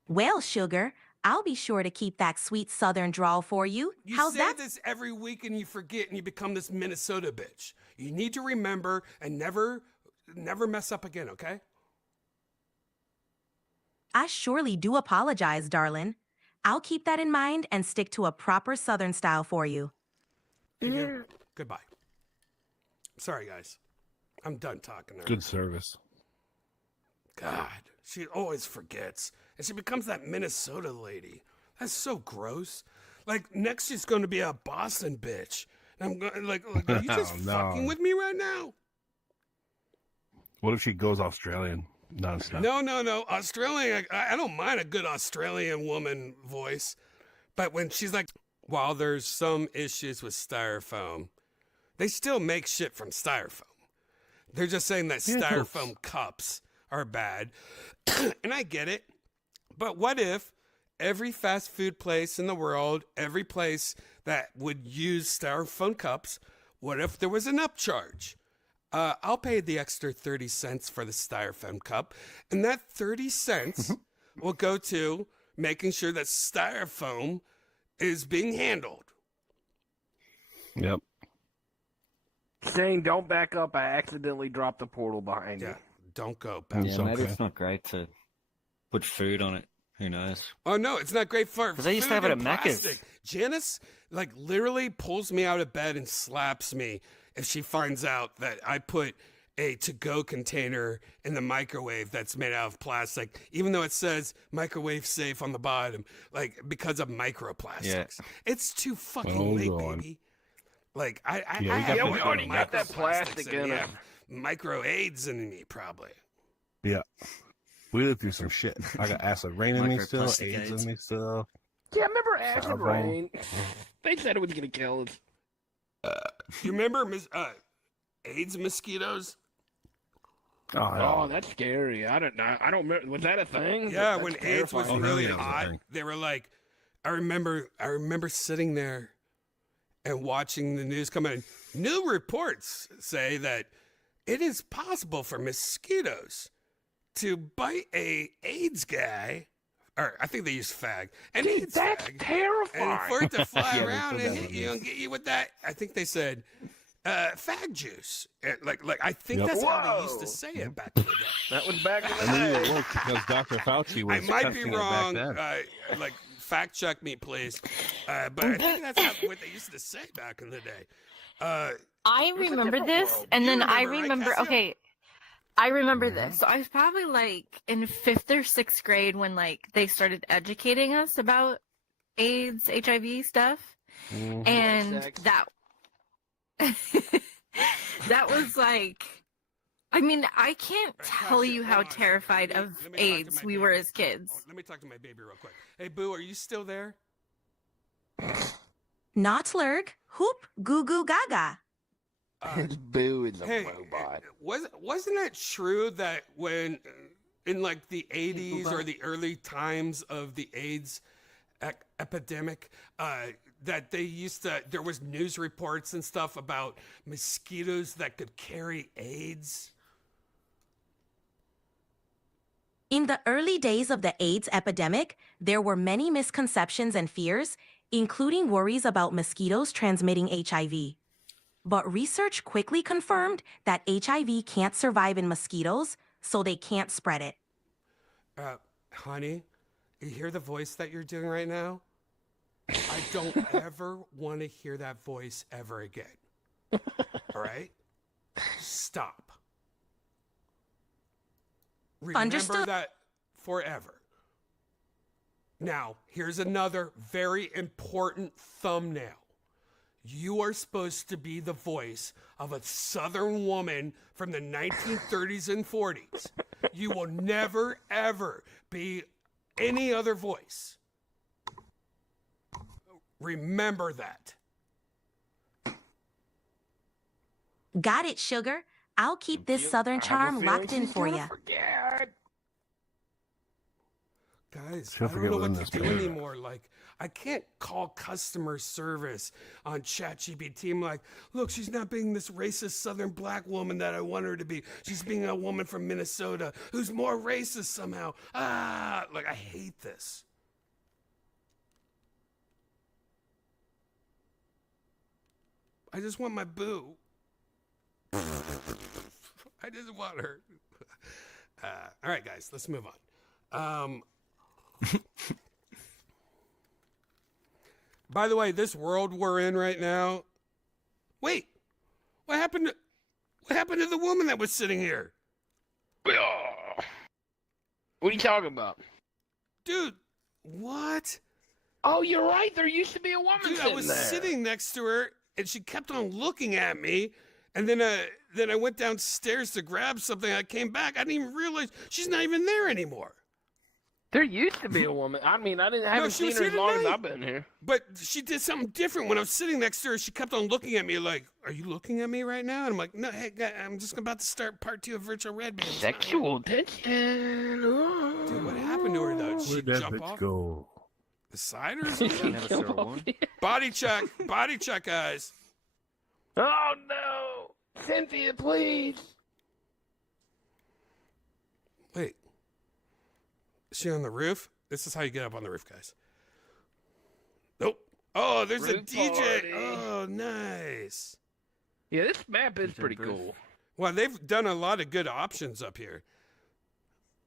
Well, sugar, I'll be sure to keep that sweet southern drawl for you. You say this every week and you forget and you become this Minnesota bitch. You need to remember and never mess up again, okay? I surely do apologize, darling. I'll keep that in mind and stick to a proper southern style for you. Goodbye. Sorry, guys. I'm done talking to her. Good service. God, she always forgets. And she becomes that Minnesota lady. That's so gross. Like, next she's going to be a Boston bitch. And I'm going, like are you just fucking with me right now? What if she goes Australian nonstop? No. Australian, I don't mind a good Australian woman voice. But when she's like, while there's some issues with styrofoam, they still make shit from styrofoam. They're just saying that styrofoam cups are bad. And I get it. But what if every fast food place in the world, every place that would use styrofoam cups, what if there was an upcharge? I'll pay the extra 30 cents for the styrofoam cup, and that 30 cents will go to making sure that styrofoam is being handled. Yep. Shane, don't back up. I accidentally dropped the portal behind you. Don't go back. Yeah, maybe it's not great to put food on it. Who knows? Oh, no, it's not great for because I used to have it at Macca's. Janice, literally pulls me out of bed and slaps me if she finds out that I put a to-go container in the microwave that's made out of plastic, even though it says microwave safe on the bottom, because of microplastics. Yeah. It's too fucking late, baby. We already got that plastic in it. Micro AIDS in me, probably. Yeah. We lived through some shit. I got acid rain in me still, AIDS in me still. Yeah, I remember acid rain. They said it was going to kill us. You remember AIDS mosquitoes? Oh, that's scary. I don't know. I don't remember. Was that a thing? Yeah, when AIDS was really hot, they were like, I remember sitting there and watching the news come in. New reports say that it is possible for mosquitoes to bite a AIDS guy, or I think they use fag. And that's terrifying. And for it to fly around and hit you and get you with that, I think they said fag juice. I think that's how they used to say it back in the day. That was back in the day. day. It worked because Dr. Fauci was I might be testing wrong. it back then. Fact check me, please. But I think that's what they used to say back in the day. I remember this, and then I remember. Okay, I remember this. So I was probably in 5th or 6th grade when they started educating us about AIDS, HIV stuff, and that that was I mean, I can't tell you how terrified of AIDS we were as kids. Let me talk to my baby real quick. Hey, Boo, are you still there? Not lurg, hoop, goo goo gaga. Boo is a Hey, robot. wasn't it true that when in like the 80s or the early times of the AIDS epidemic, that there was news reports and stuff about mosquitoes that could carry AIDS? In the early days of the AIDS epidemic, there were many misconceptions and fears, including worries about mosquitoes transmitting HIV. But research quickly confirmed that HIV can't survive in mosquitoes, so they can't spread it. Honey, you hear the voice that you're doing right now? I don't ever want to hear that voice ever again. All right? Stop. Remember Understood. that forever. Now, here's another very important thumbnail. You are supposed to be the voice of a Southern woman from the 1930s and 40s. You will never, ever be any other voice. Remember that. Got it, sugar. I'll keep this Southern charm locked in for you. Guys, She'll I don't forget know within what this to do minute. anymore. Like, I can't call customer service on ChatGPT. I'm like, look, she's not being this racist Southern black woman that I want her to be. She's being a woman from Minnesota who's more racist somehow. Like, I hate this. I just want my boo. I just want her. All right, guys, let's move on. By the way, this world we're in right now. Wait, what happened to the woman that was sitting here? What are you talking about? Dude, what? Oh, you're right. There used to be a woman Dude, sitting I was there. sitting next to her, and she kept on looking at me. And then I went downstairs to grab something. I came back. I didn't even realize she's not even there anymore. There used to be a woman. I mean, I haven't she seen was her here as long as tonight. I've been here. But she did something different when I was sitting next to her. She kept on looking at me like, "Are you looking at me right now?" And I'm like, "No, hey, guy, I'm just about to start part 2 of Virtual Red Band." Sexual tension. Dude, what happened to her though? Did she Where'd that jump bitch off go? the side or something? Never saw one. Body check, guys. Oh no, Cynthia, please. Wait, is she on the roof? This is how you get up on the roof, guys. Nope. Oh, there's a Roof DJ. party. Oh, nice. Yeah, this map is pretty cool. Well, they've done a lot of good options up here.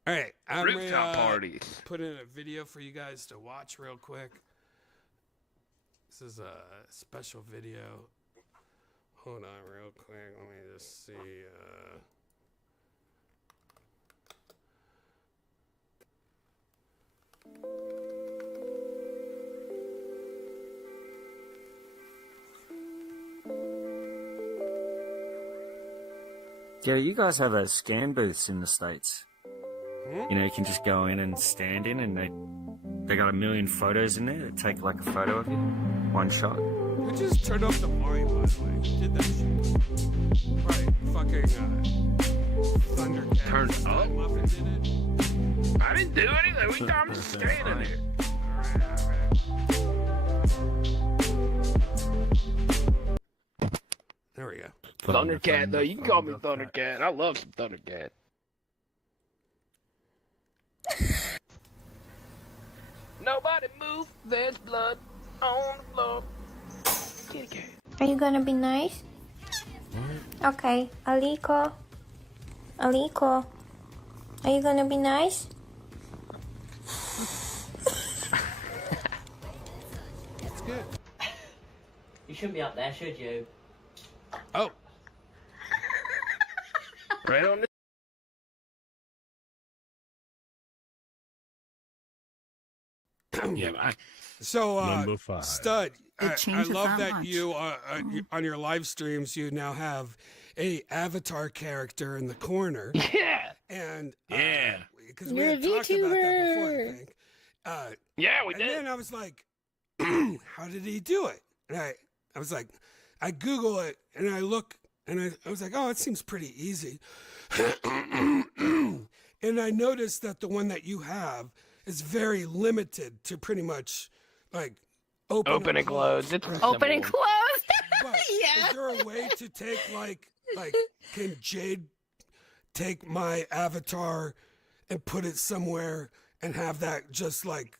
All right, I'm Rooftop gonna parties. put in a video for you guys to watch real quick. This is a special video. Hold on real quick. Let me just see. Yeah, you guys have those scan booths in the States. You know, you can just go in and stand in, and they got a million photos in there that take like a photo of you, one shot. Who just turned off the volume, by the way? Who did that shit? Right, fucking Thundercat. Turned up? Muffin did it. I didn't do anything. We I'm just standing there. There we go. Thundercat, though. You can call me Thundercat. I love some Thundercat. Nobody move. There's blood on the floor. Kitty cat. Are you gonna be nice? Okay, Aliko. Aliko. Are you gonna be nice? That's good. You shouldn't be up there, should you? Oh. Right on the Yeah, So, Number 5. Stud, I changed it love that that much. you, on your live streams, you now have a avatar character in the corner. Yeah. And, Yeah. because we You're had a talked about that before, I VTuber. think. Yeah, we And did. then I was like, how did he do it? And I was like, I Google it and I look And I was like, oh, it seems pretty easy. And I noticed that the one that you have is very limited to pretty much like open and close. It's Open and close. But Yeah. is there a way to take like can Jade take my avatar and put it somewhere and have that just like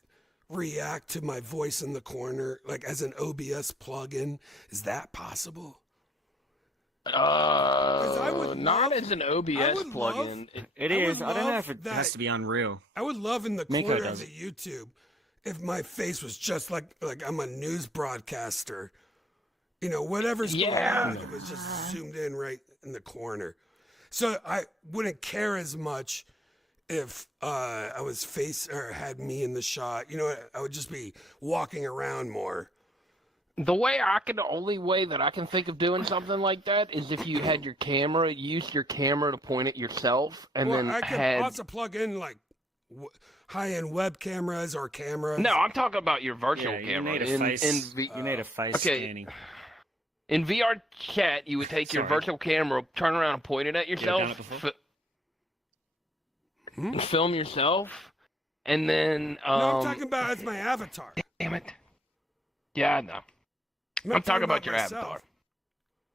react to my voice in the corner, like as an OBS plugin? Is that possible? Not as an OBS plugin. It is. I don't know if it has to be Unreal. I would love in the Miko corner does of the YouTube if my face was just like I'm a news broadcaster. You know, whatever's going on, it was just zoomed in right in the corner. So I wouldn't care as much if I was had me in the shot. You know, I would just be walking around more. The only way that I can think of doing something like that is if you had your camera, use your camera to point at yourself, and then I could also plug in like high-end web cameras or cameras. No, I'm talking about your virtual camera. You need a face scanning. In VR chat, you would take your virtual camera, turn around and point it at yourself, film yourself, and then... no, I'm talking about as my avatar. Damn it. Yeah, I know. I'm talking about your avatar.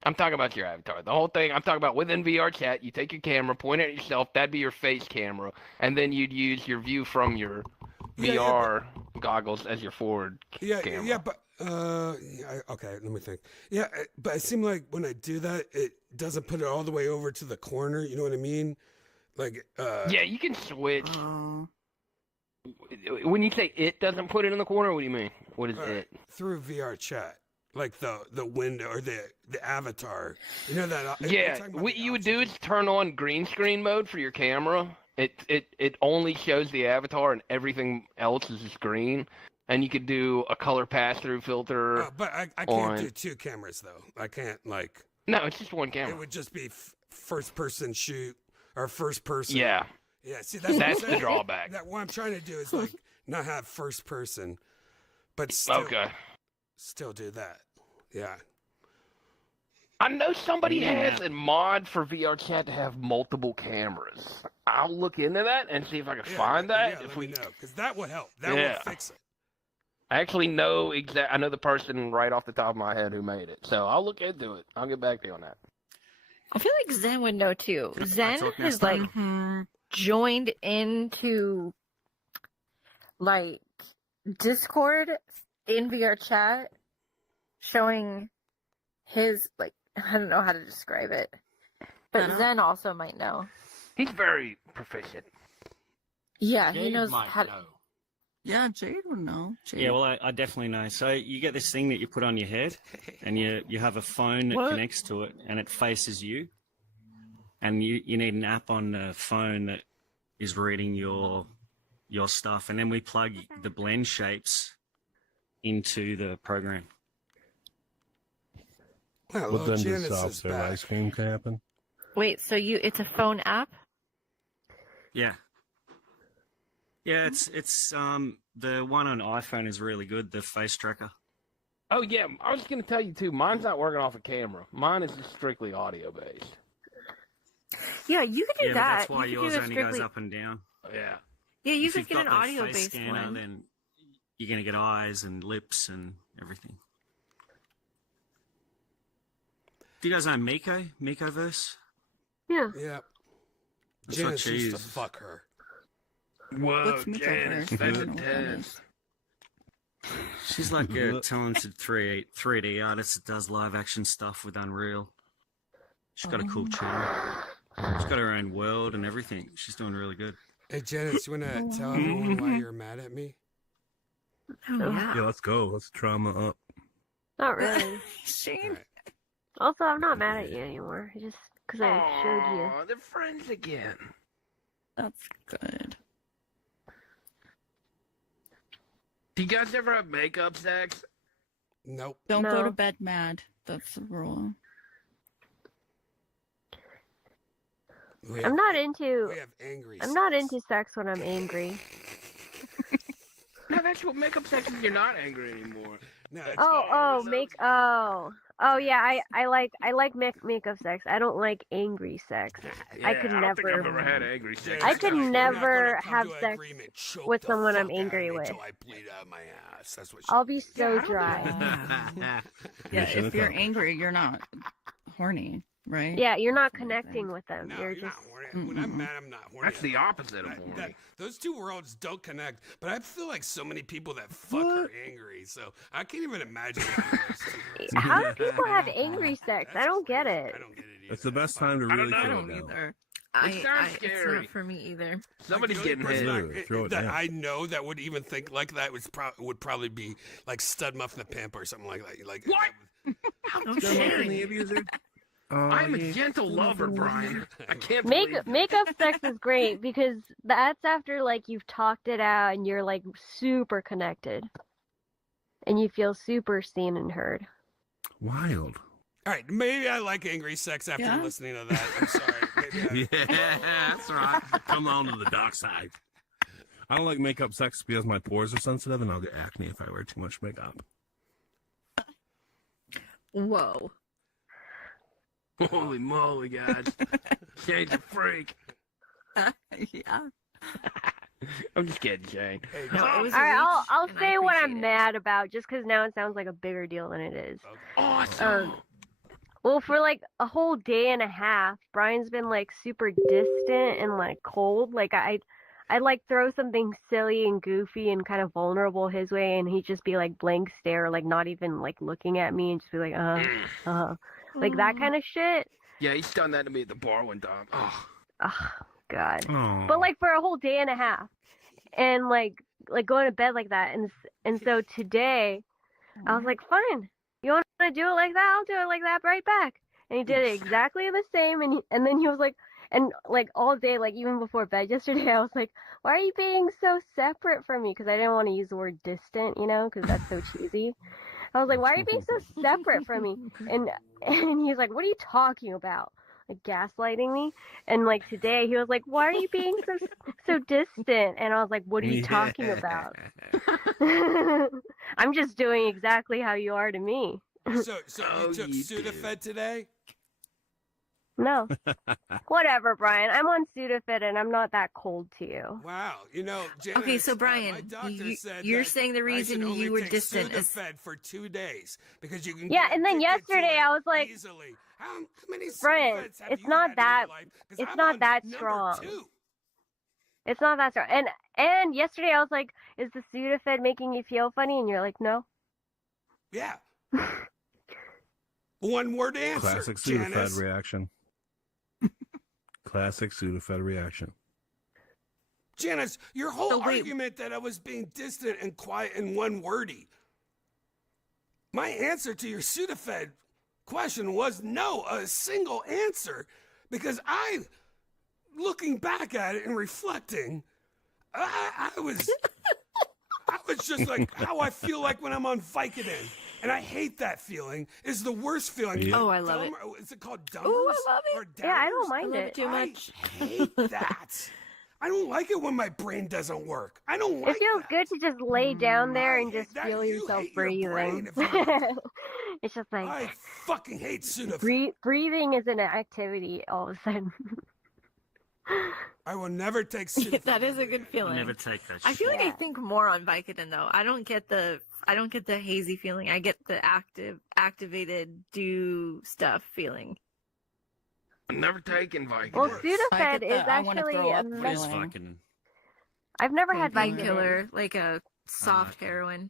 I'm talking about your avatar. The whole thing, I'm talking about within VR chat, you take your camera, point it at yourself, that'd be your face camera, and then you'd use your view from your VR goggles as your forward camera. Yeah, but... okay, let me think. Yeah, but it seemed like when I do that, it doesn't put it all the way over to the corner. You know what I mean? Like, yeah, you can switch. When you say it doesn't put it in the corner, what do you mean? What is it? Through VR chat, like the window or the avatar. You know that? Yeah, what you would do is turn on green screen mode for your camera. It only shows the avatar and everything else is just green. And you could do a color pass-through filter. But I can't do two cameras, though. I can't, like... No, it's just one camera. It would just be first-person shoot or first-person. Yeah. Yeah, see, that's the drawback. What I'm trying to do is, like, not have first-person, but still do that. Yeah. I know somebody has a mod for VR chat to have multiple cameras. I'll look into that and see if I can find that. Yeah, let me know, because that would help. That would fix it. I actually know I know the person right off the top of my head who made it, so I'll look into it. I'll get back to you on that. I feel like Zen would know too. Zen has like joined into like Discord in VR chat, showing his like I don't know how to describe it, but Zen also might know. He's very proficient. Yeah, he knows how to. Yeah, Jade would know. Jade. Yeah, well, I definitely know. So you get this thing that you put on your head, and you have a phone that connects to it, and it faces you. And you need an app on the phone that is reading your stuff, and then we plug the blend shapes into the program. But then just stops their ice cream camping. Wait, so it's a phone app? Yeah. Yeah, it's the one on iPhone is really good, the face tracker. Oh yeah, I was gonna tell you too. Mine's not working off a camera. Mine is just strictly audio based. Yeah, you could do that. That's why yours only goes up and down. Yeah. Yeah, you if could get an audio based scanner, one. Then you're gonna get eyes and lips and everything. Do you guys know Miko? Mikoverse? Yeah. Yeah. That's Janice what she used to uses. fuck her. Whoa, Janice, that's intense. She's like a talented 3D artist that does live action stuff with Unreal. She's got a cool channel. She's got her own world and everything. She's doing really good. Hey, Janice, you want to tell everyone why you're mad at me? Yeah, let's go. Let's trauma up. Not really. Shane. Also, I'm not mad at you anymore. Just because I showed you. Oh, they're friends again. That's good. Do you guys ever have makeup sex? Nope. Don't go No. to bed mad. That's the rule. I'm not into. We have angry I'm not into sex when I'm angry. No, that's what makeup sex is. You're not angry anymore. No, Oh yeah, I like makeup sex. I don't like angry sex. I could don't think I've never. ever had angry sex. I could We're not never gonna come have to an sex agreement. Choke with the someone I'm fuck out of angry me with. till I bleed out my ass. That's what. I'll be so Yeah, dry. Yeah, if you're angry, you're not horny, right? Yeah, you're not connecting with them. No, you're you're just. not horny. When I'm mad, I'm not horny. That's the opposite of horny. Those two worlds don't connect. But I feel like so many people that fuck are angry, so I can't even imagine. How do people have angry sex? I don't get it. I don't get it either. It's the best time to really I throw don't it down. Either. It sounds It's scary. not for me either. Somebody's Like, the getting only hit. person Throw it that down. I know that would even think like that would probably be like Stud Muffin the Pimp or something like that. Like What? How dare you? I'm a gentle lover, Brian. I can't believe that. Makeup sex is great because that's after like you've talked it out and you're like super connected, and you feel super seen and heard. Wild. All right, maybe I like angry sex after listening to that. I'm sorry. Maybe Yeah, that's right. Come on to the dark side. I don't like makeup sex because my pores are sensitive and I'll get acne if I wear too much makeup. Whoa. Holy moly, guys. Shane's a freak. Yeah. I'm just kidding, Shane. No, it was All right, I'll and I say what I'm appreciate it. mad about just because now it sounds like a bigger deal than it is. Awesome. Well, for like a whole day and a half, Brian's been like super distant and like cold. Like I'd like throw something silly and goofy and kind of vulnerable his way, and he'd just be like blank stare, like not even like looking at me, and just be like, like that kind of shit. Yeah, he's done that to me at the bar one time. Oh. Oh, God. Oh. But like for a whole day and a half, and like going to bed like that, and so today, I was like, fine. You want to do it like that? I'll do it like that right back. And he did it exactly the same. And then he was like, and like all day, like even before bed yesterday, I was like, why are you being so separate from me? Because I didn't want to use the word distant, you know, because that's so cheesy. I was like, why are you being so separate from me? And he was like, what are you talking about? Like gaslighting me. And like today, he was like, why are you being so distant? And I was like, what are you talking about? I'm just doing exactly how you are to me. So you took Sudafed today? No. Whatever, Brian. I'm on Sudafed and I'm not that cold to you. Wow. You know, Janice, Okay, so my Brian, doctor said you're that saying the I reason should only you were take distant is Sudafed for 2 days because you can Yeah, get and then addicted to yesterday it I was like, easily. How many Brian, Sudafeds have it's you not had that in your life? 'Cause it's I'm not on that number strong. 2. It's not that strong. And yesterday I was like, is the Sudafed making you feel funny? And you're like, no. Yeah. One word answer. Classic Janice. Sudafed reaction. Classic Sudafed reaction. Janice, your whole So wait. argument that I was being distant and quiet and one wordy. My answer to your Sudafed question was no, a single answer, because looking back at it and reflecting, I was just like how I feel like when I'm on Vicodin. And I hate that feeling. It's the worst feeling. Yeah. Oh, I love it. Is it called dumbers? Ooh, I love it. Or Yeah, I downers? don't mind I love it. it too much. I hate that. I don't like it when my brain doesn't work. I don't like It feels that. good to just lay down there and I hate just that. feel You yourself hate your brain breathing. if you- It's just like I fucking hate Sudafed. breathing is an activity all of a sudden. I will never take Sudafed. that is a good feeling. Never take that I shit. feel like I Yeah. think more on Vicodin though. I don't get the hazy feeling. I get the activated do stuff feeling. I've never taken Vicodin. Well, I Sudafed get is that I wanna actually throw up a It's feeling. fucking. I've never had Vicodin. Painkiller, like a soft heroin.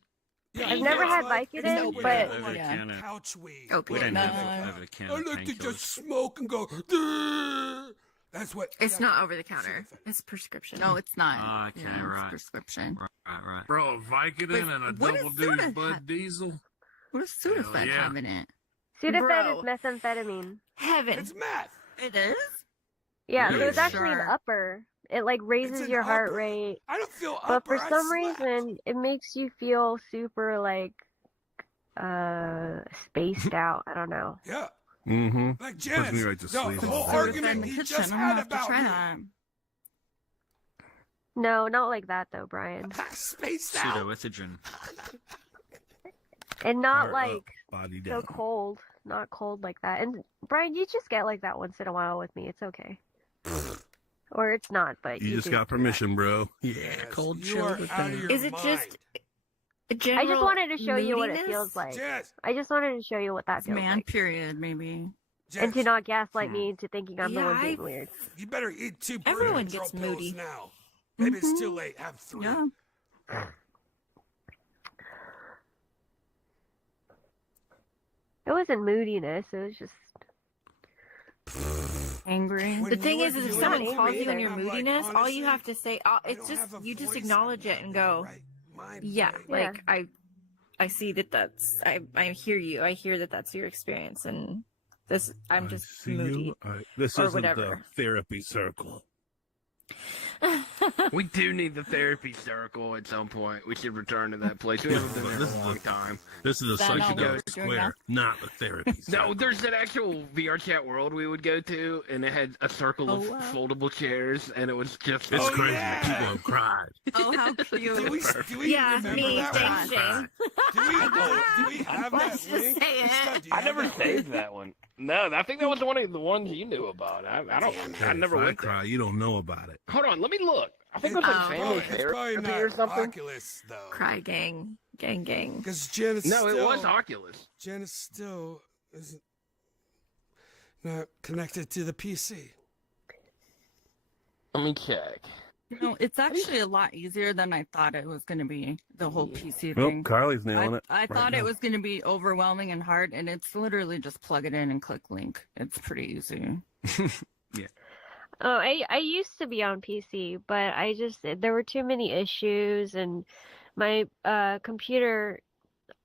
Yeah, I've never it's had like- it's Vicodin, like but- Over-the-counter. couch weed. Okay. We don't No. have over-the-counter I like to painkillers. just smoke and go. "Duh." That's what. It's that's not over the counter. Sudafed. It's prescription. No, it's not. Ah, okay, Yeah, it's right. prescription. Right. Bro, Vicodin and a what double is deuce Sudafed? Bud Diesel. What does Sudafed yeah. have in it? Sudafed Bro. is methamphetamine. Heaven. It's meth. It is? Yeah, so Really? it's actually an Sure. upper. It like raises an your heart upper. rate, I don't feel but upper. for I some slept. reason it makes you feel super like spaced out. I don't know. Yeah. Mm-hmm. Like Puts me Janice, right to the sleep. whole Sudafed In argument the he kitchen. just I'm had gonna have to about try me. that. No, not like that though, Brian. Spaced out. Pseudoephedrine. And not Or, like body so down. cold. not cold like that. And Brian, you just get like that once in a while with me. It's okay. Or it's not, but You just do got permission, bro. Yeah, Yes, cold you chill are with out of that. your Is it mind. just a I general just wanted to show you what it moodiness? feels like. Jess, I just wanted to show you what that It's feels man like. period, maybe. And to Jess, not gaslight me into thinking I'm the Yeah, one I- being weird. you better eat 2 birth Everyone control gets pills moody. now. Maybe it's too late. Have 3. Yeah. It wasn't moodiness. It was just. Angry. When The you thing were is if doing someone it to calls me, you on your I'm like, moodiness, all you honestly, have to say, I it's don't just have a you just voice. acknowledge I'm it not and in go, the right mind yeah, frame. like I see that's I hear you. I hear that's your experience, and this I'm just See moody. you. This or isn't whatever. the therapy circle. We do need the therapy circle at some point. We should return to that place. We haven't been there in a long time. This is a Is that not what psychedelic we're doing now? square, not a therapy circle. No, there's an actual VR chat world we would go to, and it had a circle of Oh, wow. foldable chairs, and it was just. It's Oh, crazy. yeah. People have cried. Oh, how Do cute. we Yeah, remember me, that thanks, one? Shane. Do we have Let's that just link? say it. Scott, do you I have never that saved link? that one. No, I think that was one of the ones you knew about. I don't. Hey, I never if I went there. cry, you don't know about it. Hold on, let me look. I think it was like family It's probably therapy not or something. Oculus, though. Cry gang. Gang. Because Jen is No, still... it was Oculus. Jen is still... isn't not connected to the PC. Let me check. No, it's actually a lot easier than I thought it was going to be, the whole PC Oh, thing. Carly's nailing it. I right thought now. it was going to be overwhelming and hard, and it's literally just plug it in and click link. It's pretty easy. Oh, I used to be on PC, but there were too many issues, and my computer,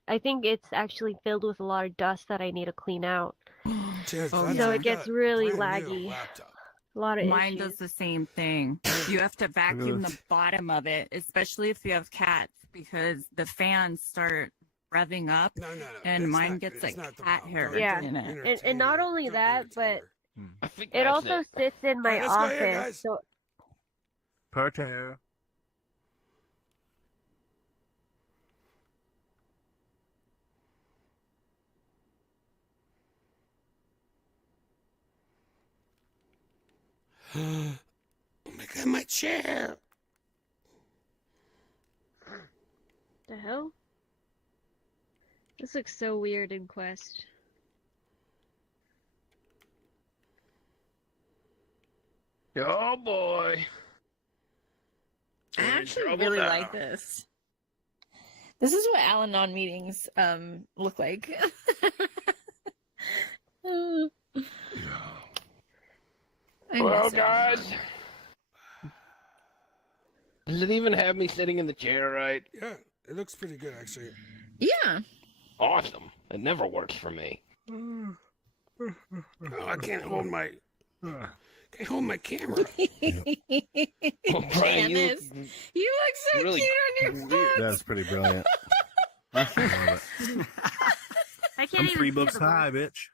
I think it's actually filled with a lot of dust that I need to clean out. Jen, Oh, that's yeah. So like it gets a really brand new laggy. laptop. A lot of Mine issues. does the same thing. You have to vacuum the bottom of it, especially if you have cats, because the fans start revving up, No. and it's mine not- gets it's like not the cat problem. hair Don't Yeah. in it. entertain And not her. only Don't that, entertain but her. I think it that's also it. sits in my Alright, let's go ahead, office. guys. So Parterre. Oh my god, my chair. the hell? This looks so weird in Quest. Oh boy. I We're in actually trouble really now. like this. This is what Al-Anon meetings look like. I Well, miss guys. Al-Anon. Does it even have me sitting in the chair right? Yeah, it looks pretty good, actually. Yeah. Awesome. It never works for me. Oh, I can't hold my camera. Well, Brian, you, Janice, you look so really cute on your phone. That's pretty brilliant. I love it. I can't I'm even 3 see books the high, bitch.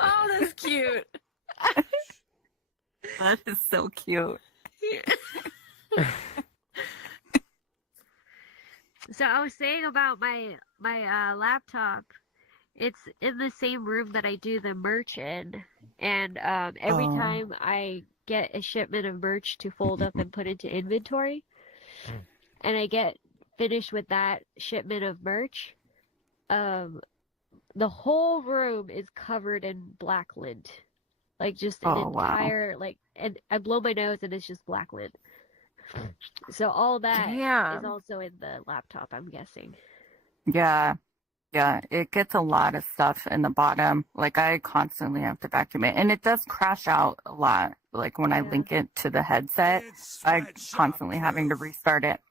Oh, that's cute. That is so cute. So I was saying about my laptop. It's in the same room that I do the merch in, and every Oh. time I get a shipment of merch to fold up and put into inventory, and I get finished with that shipment of merch, the whole room is covered in black lint, like just an Oh, wow. entire and I blow my nose and it's just black lint. So all that is Damn. also in the laptop, I'm guessing. Yeah. Yeah, it gets a lot of stuff in the bottom. Like, I constantly have to vacuum it. And it does crash out a lot. Like, when I Yeah. link it to the headset, It's I'm sweatshop constantly having to proof. restart it.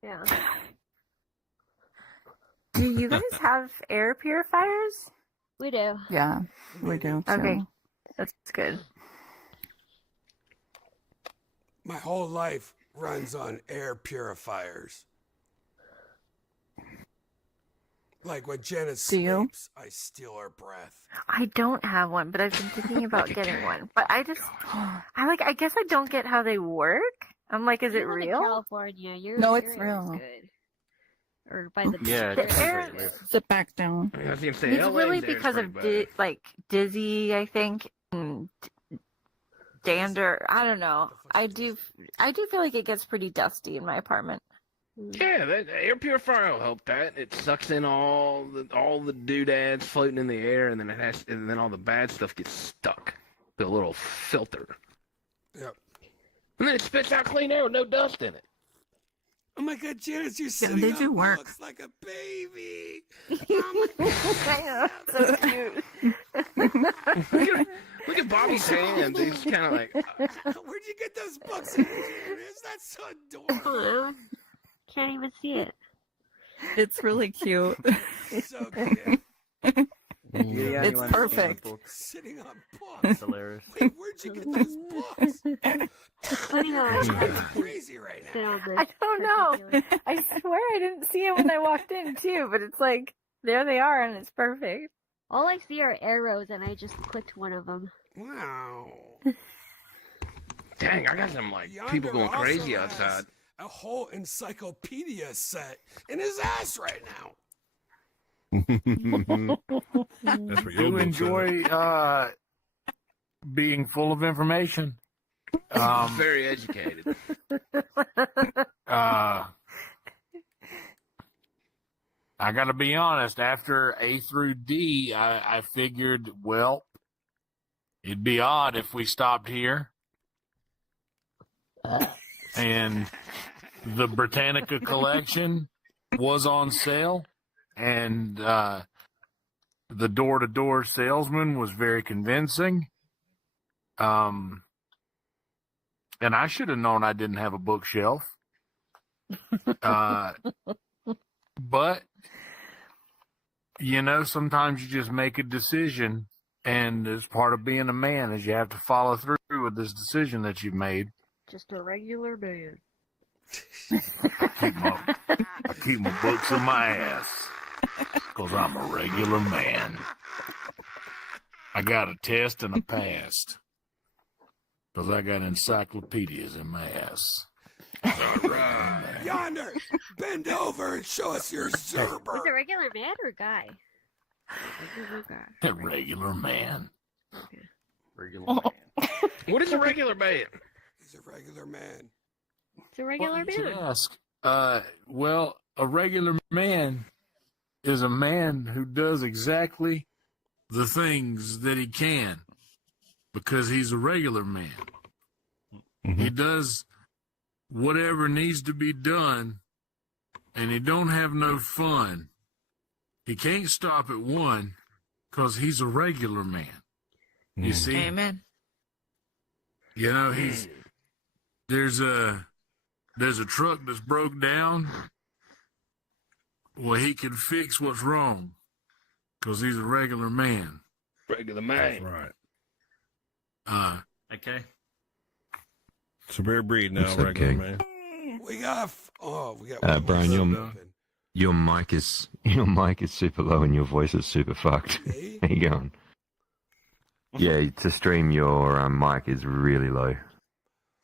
Yeah. Do you guys have air purifiers? We do. Yeah, we do. Too. Okay. That's good. My whole life runs on air purifiers. Like when Jenna Do you? sleeps, I steal her breath. I don't have one, but I've been thinking about getting one. But I guess I don't get how they work. I'm like, is it You live in real? California. No, your it's air is real. Good. or by the beach. Yeah, area. just where you live. Sit back down. I was gonna say, It's LA's really there is because pretty of bad. like dizzy, I think, and dander. I don't know. I do feel like it gets pretty dusty in my apartment. Yeah, that air purifier will help that. It sucks in all the doodads floating in the air, and then all the bad stuff gets stuck to a little filter. Yep. And then it spits out clean air with no dust in it. Oh my God, Janice, you're Yeah, sitting they on do work. books like a baby. I know, so cute. Look at Bobby's hand. He's kind of like, Where'd you get those books in, Janice? That's so adorable. Can't even see it. It's really cute. So cute. It's perfect. Sitting on books. That's hilarious. Wait, where'd you get those books? Funny how I That's crazy right sit now. on this I don't know. particular- I swear I didn't see it when I walked in too, but it's like there they are and it's perfect. All I see are arrows, and I just clicked one of them. Wow. dang, I got some like people going Yonder crazy also has outside. A whole encyclopedia set in his ass right now. That's what your Do book said. enjoy being full of information. Very educated. I got to be honest. After A through D, I figured, well, it'd be odd if we stopped here. And the Britannica collection was on sale, and the door-to-door salesman was very convincing. And I should have known I didn't have a bookshelf. But, you know, sometimes you just make a decision, and as part of being a man is you have to follow through with this decision that you've made. Just a regular man. I keep my books in my ass because I'm a regular man. I got a test and I passed because I got encyclopedias in my ass. Yonder, bend over and show us your Is Zerber. it regular man or guy? Regular guy. A regular man. Regular man. What is a regular man? He's a regular man. It's a regular You should man. ask. Well, a regular man is a man who does exactly the things that he can because he's a regular man. Mm-hmm. He does whatever needs to be done, and he don't have no fun. He can't stop at one because he's a regular man. You see? Amen. You know, there's a truck that's broke down. Well, he can fix what's wrong because he's a regular man. Regular That's man. right. Okay. It's a rare breed now, What's up, regular King? man. We got. We got. Brian, one your mic is super low and your voice is super fucked. Me? How you going? Yeah, to stream your mic is really low.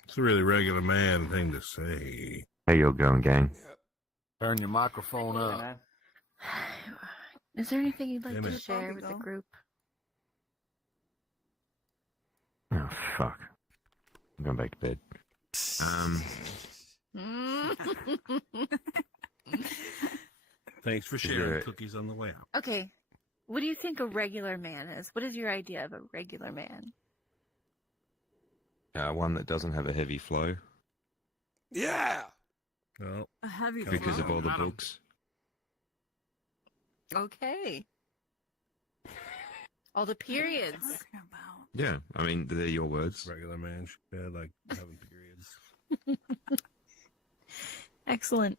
It's a really regular man thing to say. How you going, gang? Turn your microphone up. Is there anything you'd like Hey, to man. share with the group? Oh fuck! I'm going back to bed. Thanks for Is sharing. there- Cookies on the way out. Okay. What do you think a regular man is? What is your idea of a regular man? One that doesn't have a heavy flow Yeah. Well, A heavy because of flow. all the books. Okay. All the periods. Yeah, I mean they're your words. regular man should like having periods. Excellent.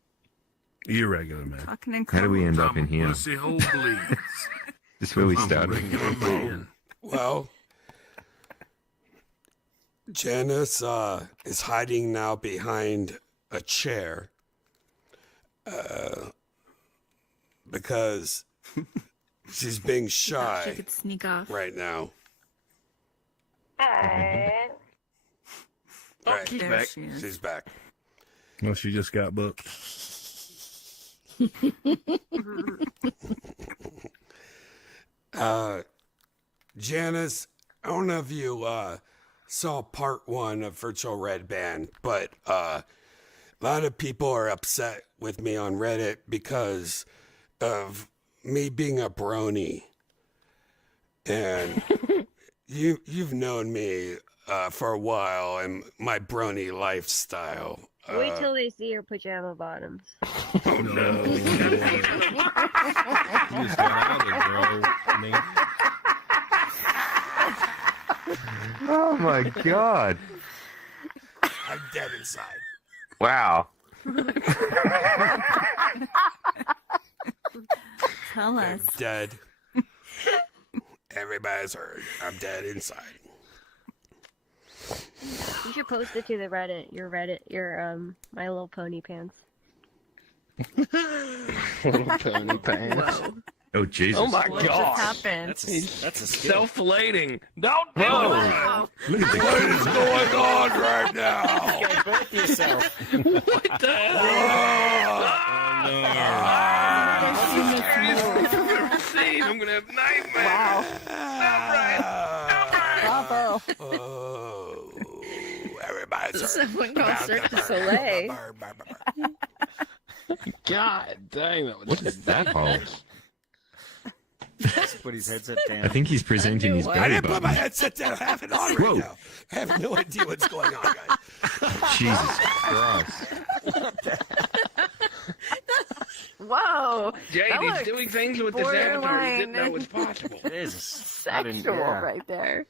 You're regular man. Fucking incredible. How do we end up I'm in a here? pussy hole bleeds. This is where we I'm a started. regular man. Well, Janice is hiding now behind a chair because she's being She shy could sneak off. right now. Oh, Right. she's There back. she is. She's back. Well, she just got booked. Janice, I don't know if you saw part 1 of Virtual Red Band, but a lot of people are upset with me on Reddit because of me being a brony. And you've known me for a while and my brony lifestyle. Wait till they see your pajama bottoms. Oh no. You just got out of it, bro. Oh my god. I'm dead inside. Wow. Tell I'm us. dead. Everybody's heard. I'm dead inside. You should post it to the Reddit. Your My Little Pony pants. Pony pants. Oh Jesus. Oh my What god. just happened? That's a skill. Self-flating. Don't do it. Wow. What is going on right now? Go birth yourself. What the hell? I've never seen. I'm gonna have nightmares. Bravo. Oh, everybody's heard. Someone call Cirque du Soleil. God dang, that was What is that hole? Just put his headset down. I think he's presenting his I belly didn't put my button. headset down. I have it on right Whoa. now. I have no idea what's going on, guys. Jesus Christ. Whoa. Jade, That he's looks doing things with this avatar he didn't know borderline. was possible. It is. Sexual right there.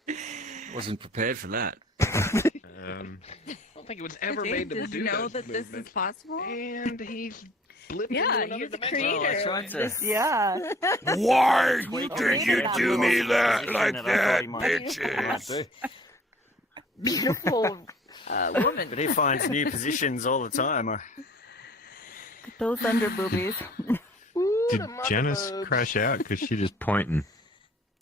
Wasn't prepared for that. I don't think it was ever made to Did do you know those that this is movements. possible? And he's blipped into Yeah, another he's a dimension. creator. I tried to. Yeah. Why Quick, did you yeah. do me that Yeah, like I thought that, he might bitches? do. Beautiful woman. But he finds new positions all the time. Those under boobies. Did Janice crash out because she just pointing?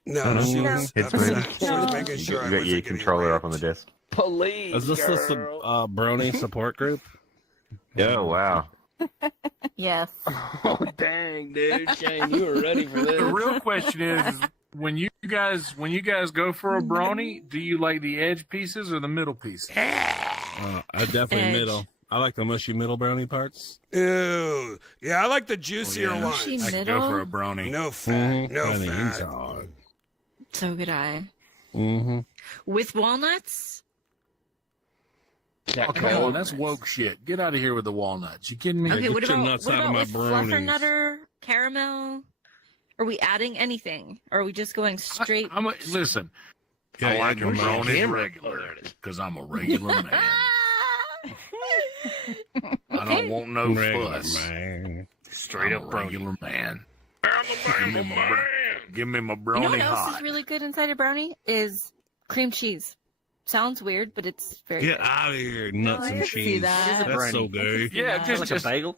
No, she was It's upset. fine. She was making You sure I got your wasn't getting controller up on the raped. desk. Police, Is this a girl. brony support group? Oh wow. Yes. Oh, dang, dude. Shane, you were ready for this. The real question is when you guys go for a brony, do you like the edge pieces or the middle pieces? I definitely Edge. middle. I like the mushy middle brownie parts. Ew. Yeah, I like the juicier yeah. ones. She I could middle? go for a brony. No fat. No Kinda fat. inside. So could I. Mm-hmm. With walnuts? Oh, come on, that's woke shit. Get out of here with the walnuts. You kidding me? Okay, get what your about, nuts what out of about my with brownies. fluffernutter, caramel? Are we adding anything? Or are we just going straight? Listen, Yeah, I like yeah, a your mouth. brony regular because I'm a regular man. I don't want no Regular fuss. man. Straight up regular man. Give me my You know brony what else hot. is really good inside a brownie? Is cream cheese. Sounds weird, but it's very Get good. out of here, nuts I and can see cheese. that. That's so gay. Yeah, Like just Like a bagel.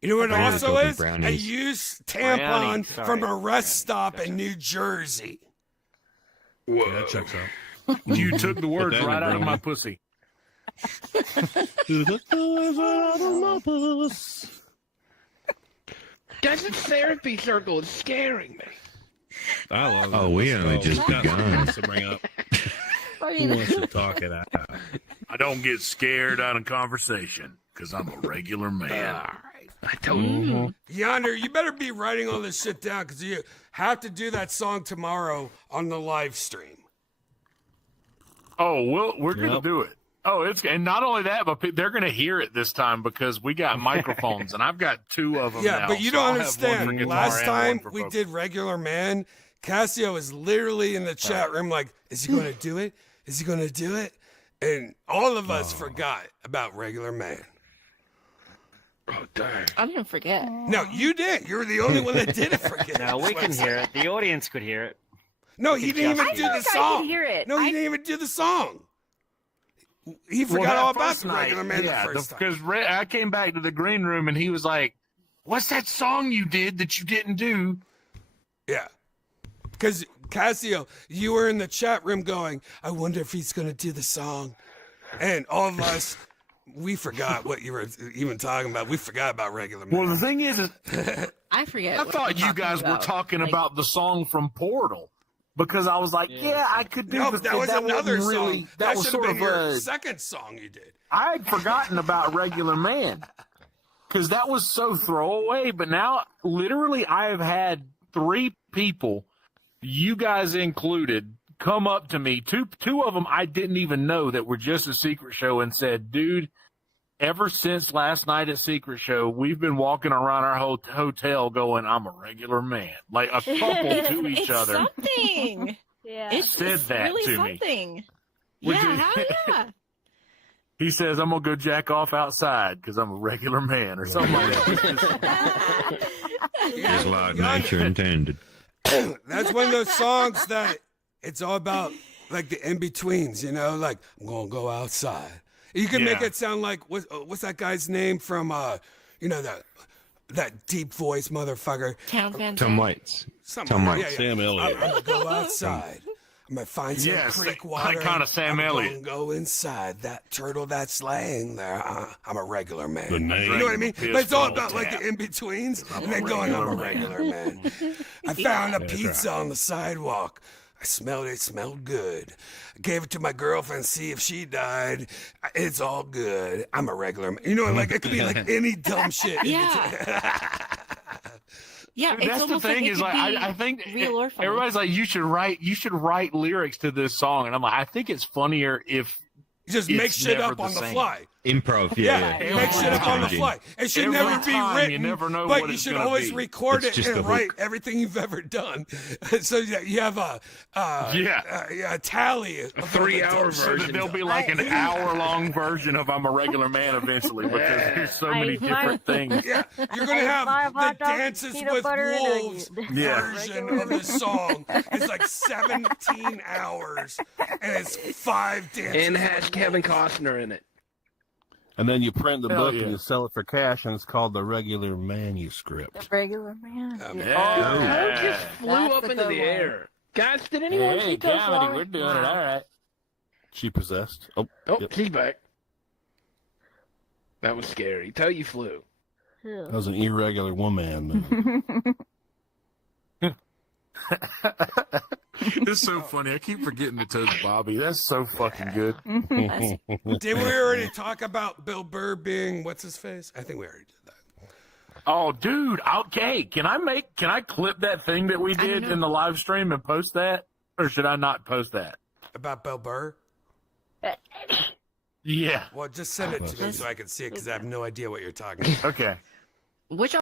You know what Brownies also will be is? A brownies. used tampon Brownie, sorry. from a rest stop in New Jersey. Yeah, that checks out. you took the words that in right a out of my brownie. pussy. Doesn't therapy circle is scaring me. I love Oh, it. we Let's only go. just Who begun. wants to bring up? Who wants to talk it out? I don't get scared out of conversation because I'm a regular man. I told you. Yonder, you better be writing all this shit down because you have to do that song tomorrow on the live stream. Oh, we're gonna Yep. do it. Oh, and not only that, but they're gonna hear it this time because we got microphones and I've got two of them. Yeah, now, but you so don't I'll have one understand. for guitar Last and time one for we vocals. did Regular Man, Cassio was literally in the chat room like, is he going to do it? Is he going to do it? And all of us forgot about Regular Man. Oh, dang. I didn't forget. No, you did. You're the only one that didn't forget. No, we can hear it. The audience could hear it. No, he didn't even I do feel the like I song. could hear it. No, he I- didn't even do the song. He Well, forgot that all about first the night, Regular Man yeah, the first time. because I came back to the green room and he was like, "What's that song you did that you didn't do?" Yeah. Because, Cassio, you were in the chat room going, I wonder if he's going to do the song. And all of us, we forgot what you were even talking about. We forgot about regular man. Well, the thing is I forget. I what thought we're you guys were talking Like, about the song from Portal. Because I was like, yeah, I could do No, but that was another song. really, that was should sort have been of your a second song you did. I had forgotten about Regular Man because that was so throwaway. But now, literally, I have had 3 people, you guys included, come up to me. Two of them I didn't even know that were just a Secret Show and said, dude, ever since last night at Secret Show, we've been walking around our hotel going, I'm a regular man. Like a couple to each it's other. Something. Yeah. It's Said that really to me. something. Would Yeah, you- hell yeah. He says, I'm going to go jack off outside because I'm a regular man or something like that. Just like nature intended. That's one of those songs that it's all about like the in-betweens, you know, like I'm going to go outside. You can make it sound like, what's that guy's name from, you know, that deep voice motherfucker. Tom Waits. Tom Waits. Sam Elliott. I'm going to go outside. I'm going to find some creek water. That kind of Sam Elliott. I'm going to go inside. That turtle that's laying there, I'm a regular man. The name. You know what I mean? Piss But it's all roll about like tap. the in-betweens and then going, I'm a regular man. I found a pizza on the sidewalk. I smelled it. It smelled good. I gave it to my girlfriend to see if she died. It's all good. I'm a regular man. You know, like it could be like any dumb shit. Yeah. Yeah, Dude, it's that's the almost thing like it is could like be I think real or funny. everybody's like you should write lyrics to this song, and I'm like I think it's funnier if Just it's make shit never up on the same. fly. Improv, Yeah, yeah. make shit up on the fly. It should Every never be time, written, you never know but what you it's should gonna always be. record It's it just and the write hook. everything you've ever done. So you have a tally. Of 3-hour So that version. there'll be like an hour-long version of "I'm a Regular Man" eventually because there's so many different things. Yeah, you're gonna have the Dances with Wolves version of the song. It's like 17 hours, and it's 5 dances. And has Kevin Costner in it. And then you print the Hell book yeah. and you sell it for cash, and it's called the regular manuscript. The regular man. That just flew That's up the into good the one. air. Guys, did anyone see Toast Comedy, Story? we're doing it. All right. She possessed. Oh, Oh, yep. she's back. That was scary. Tell you flew. That was an irregular woman. It's so funny. I keep forgetting to toast Bobby. That's so fucking good. Did we already talk about Bill Burr being what's his face? I think we already did that. Oh, dude. Okay. Can I clip that thing that we did in the live stream and post that? Or should I not post that? About Bill Burr? Yeah. Well, just send it to me so I can see it because I have no idea what you're talking about. Okay. Which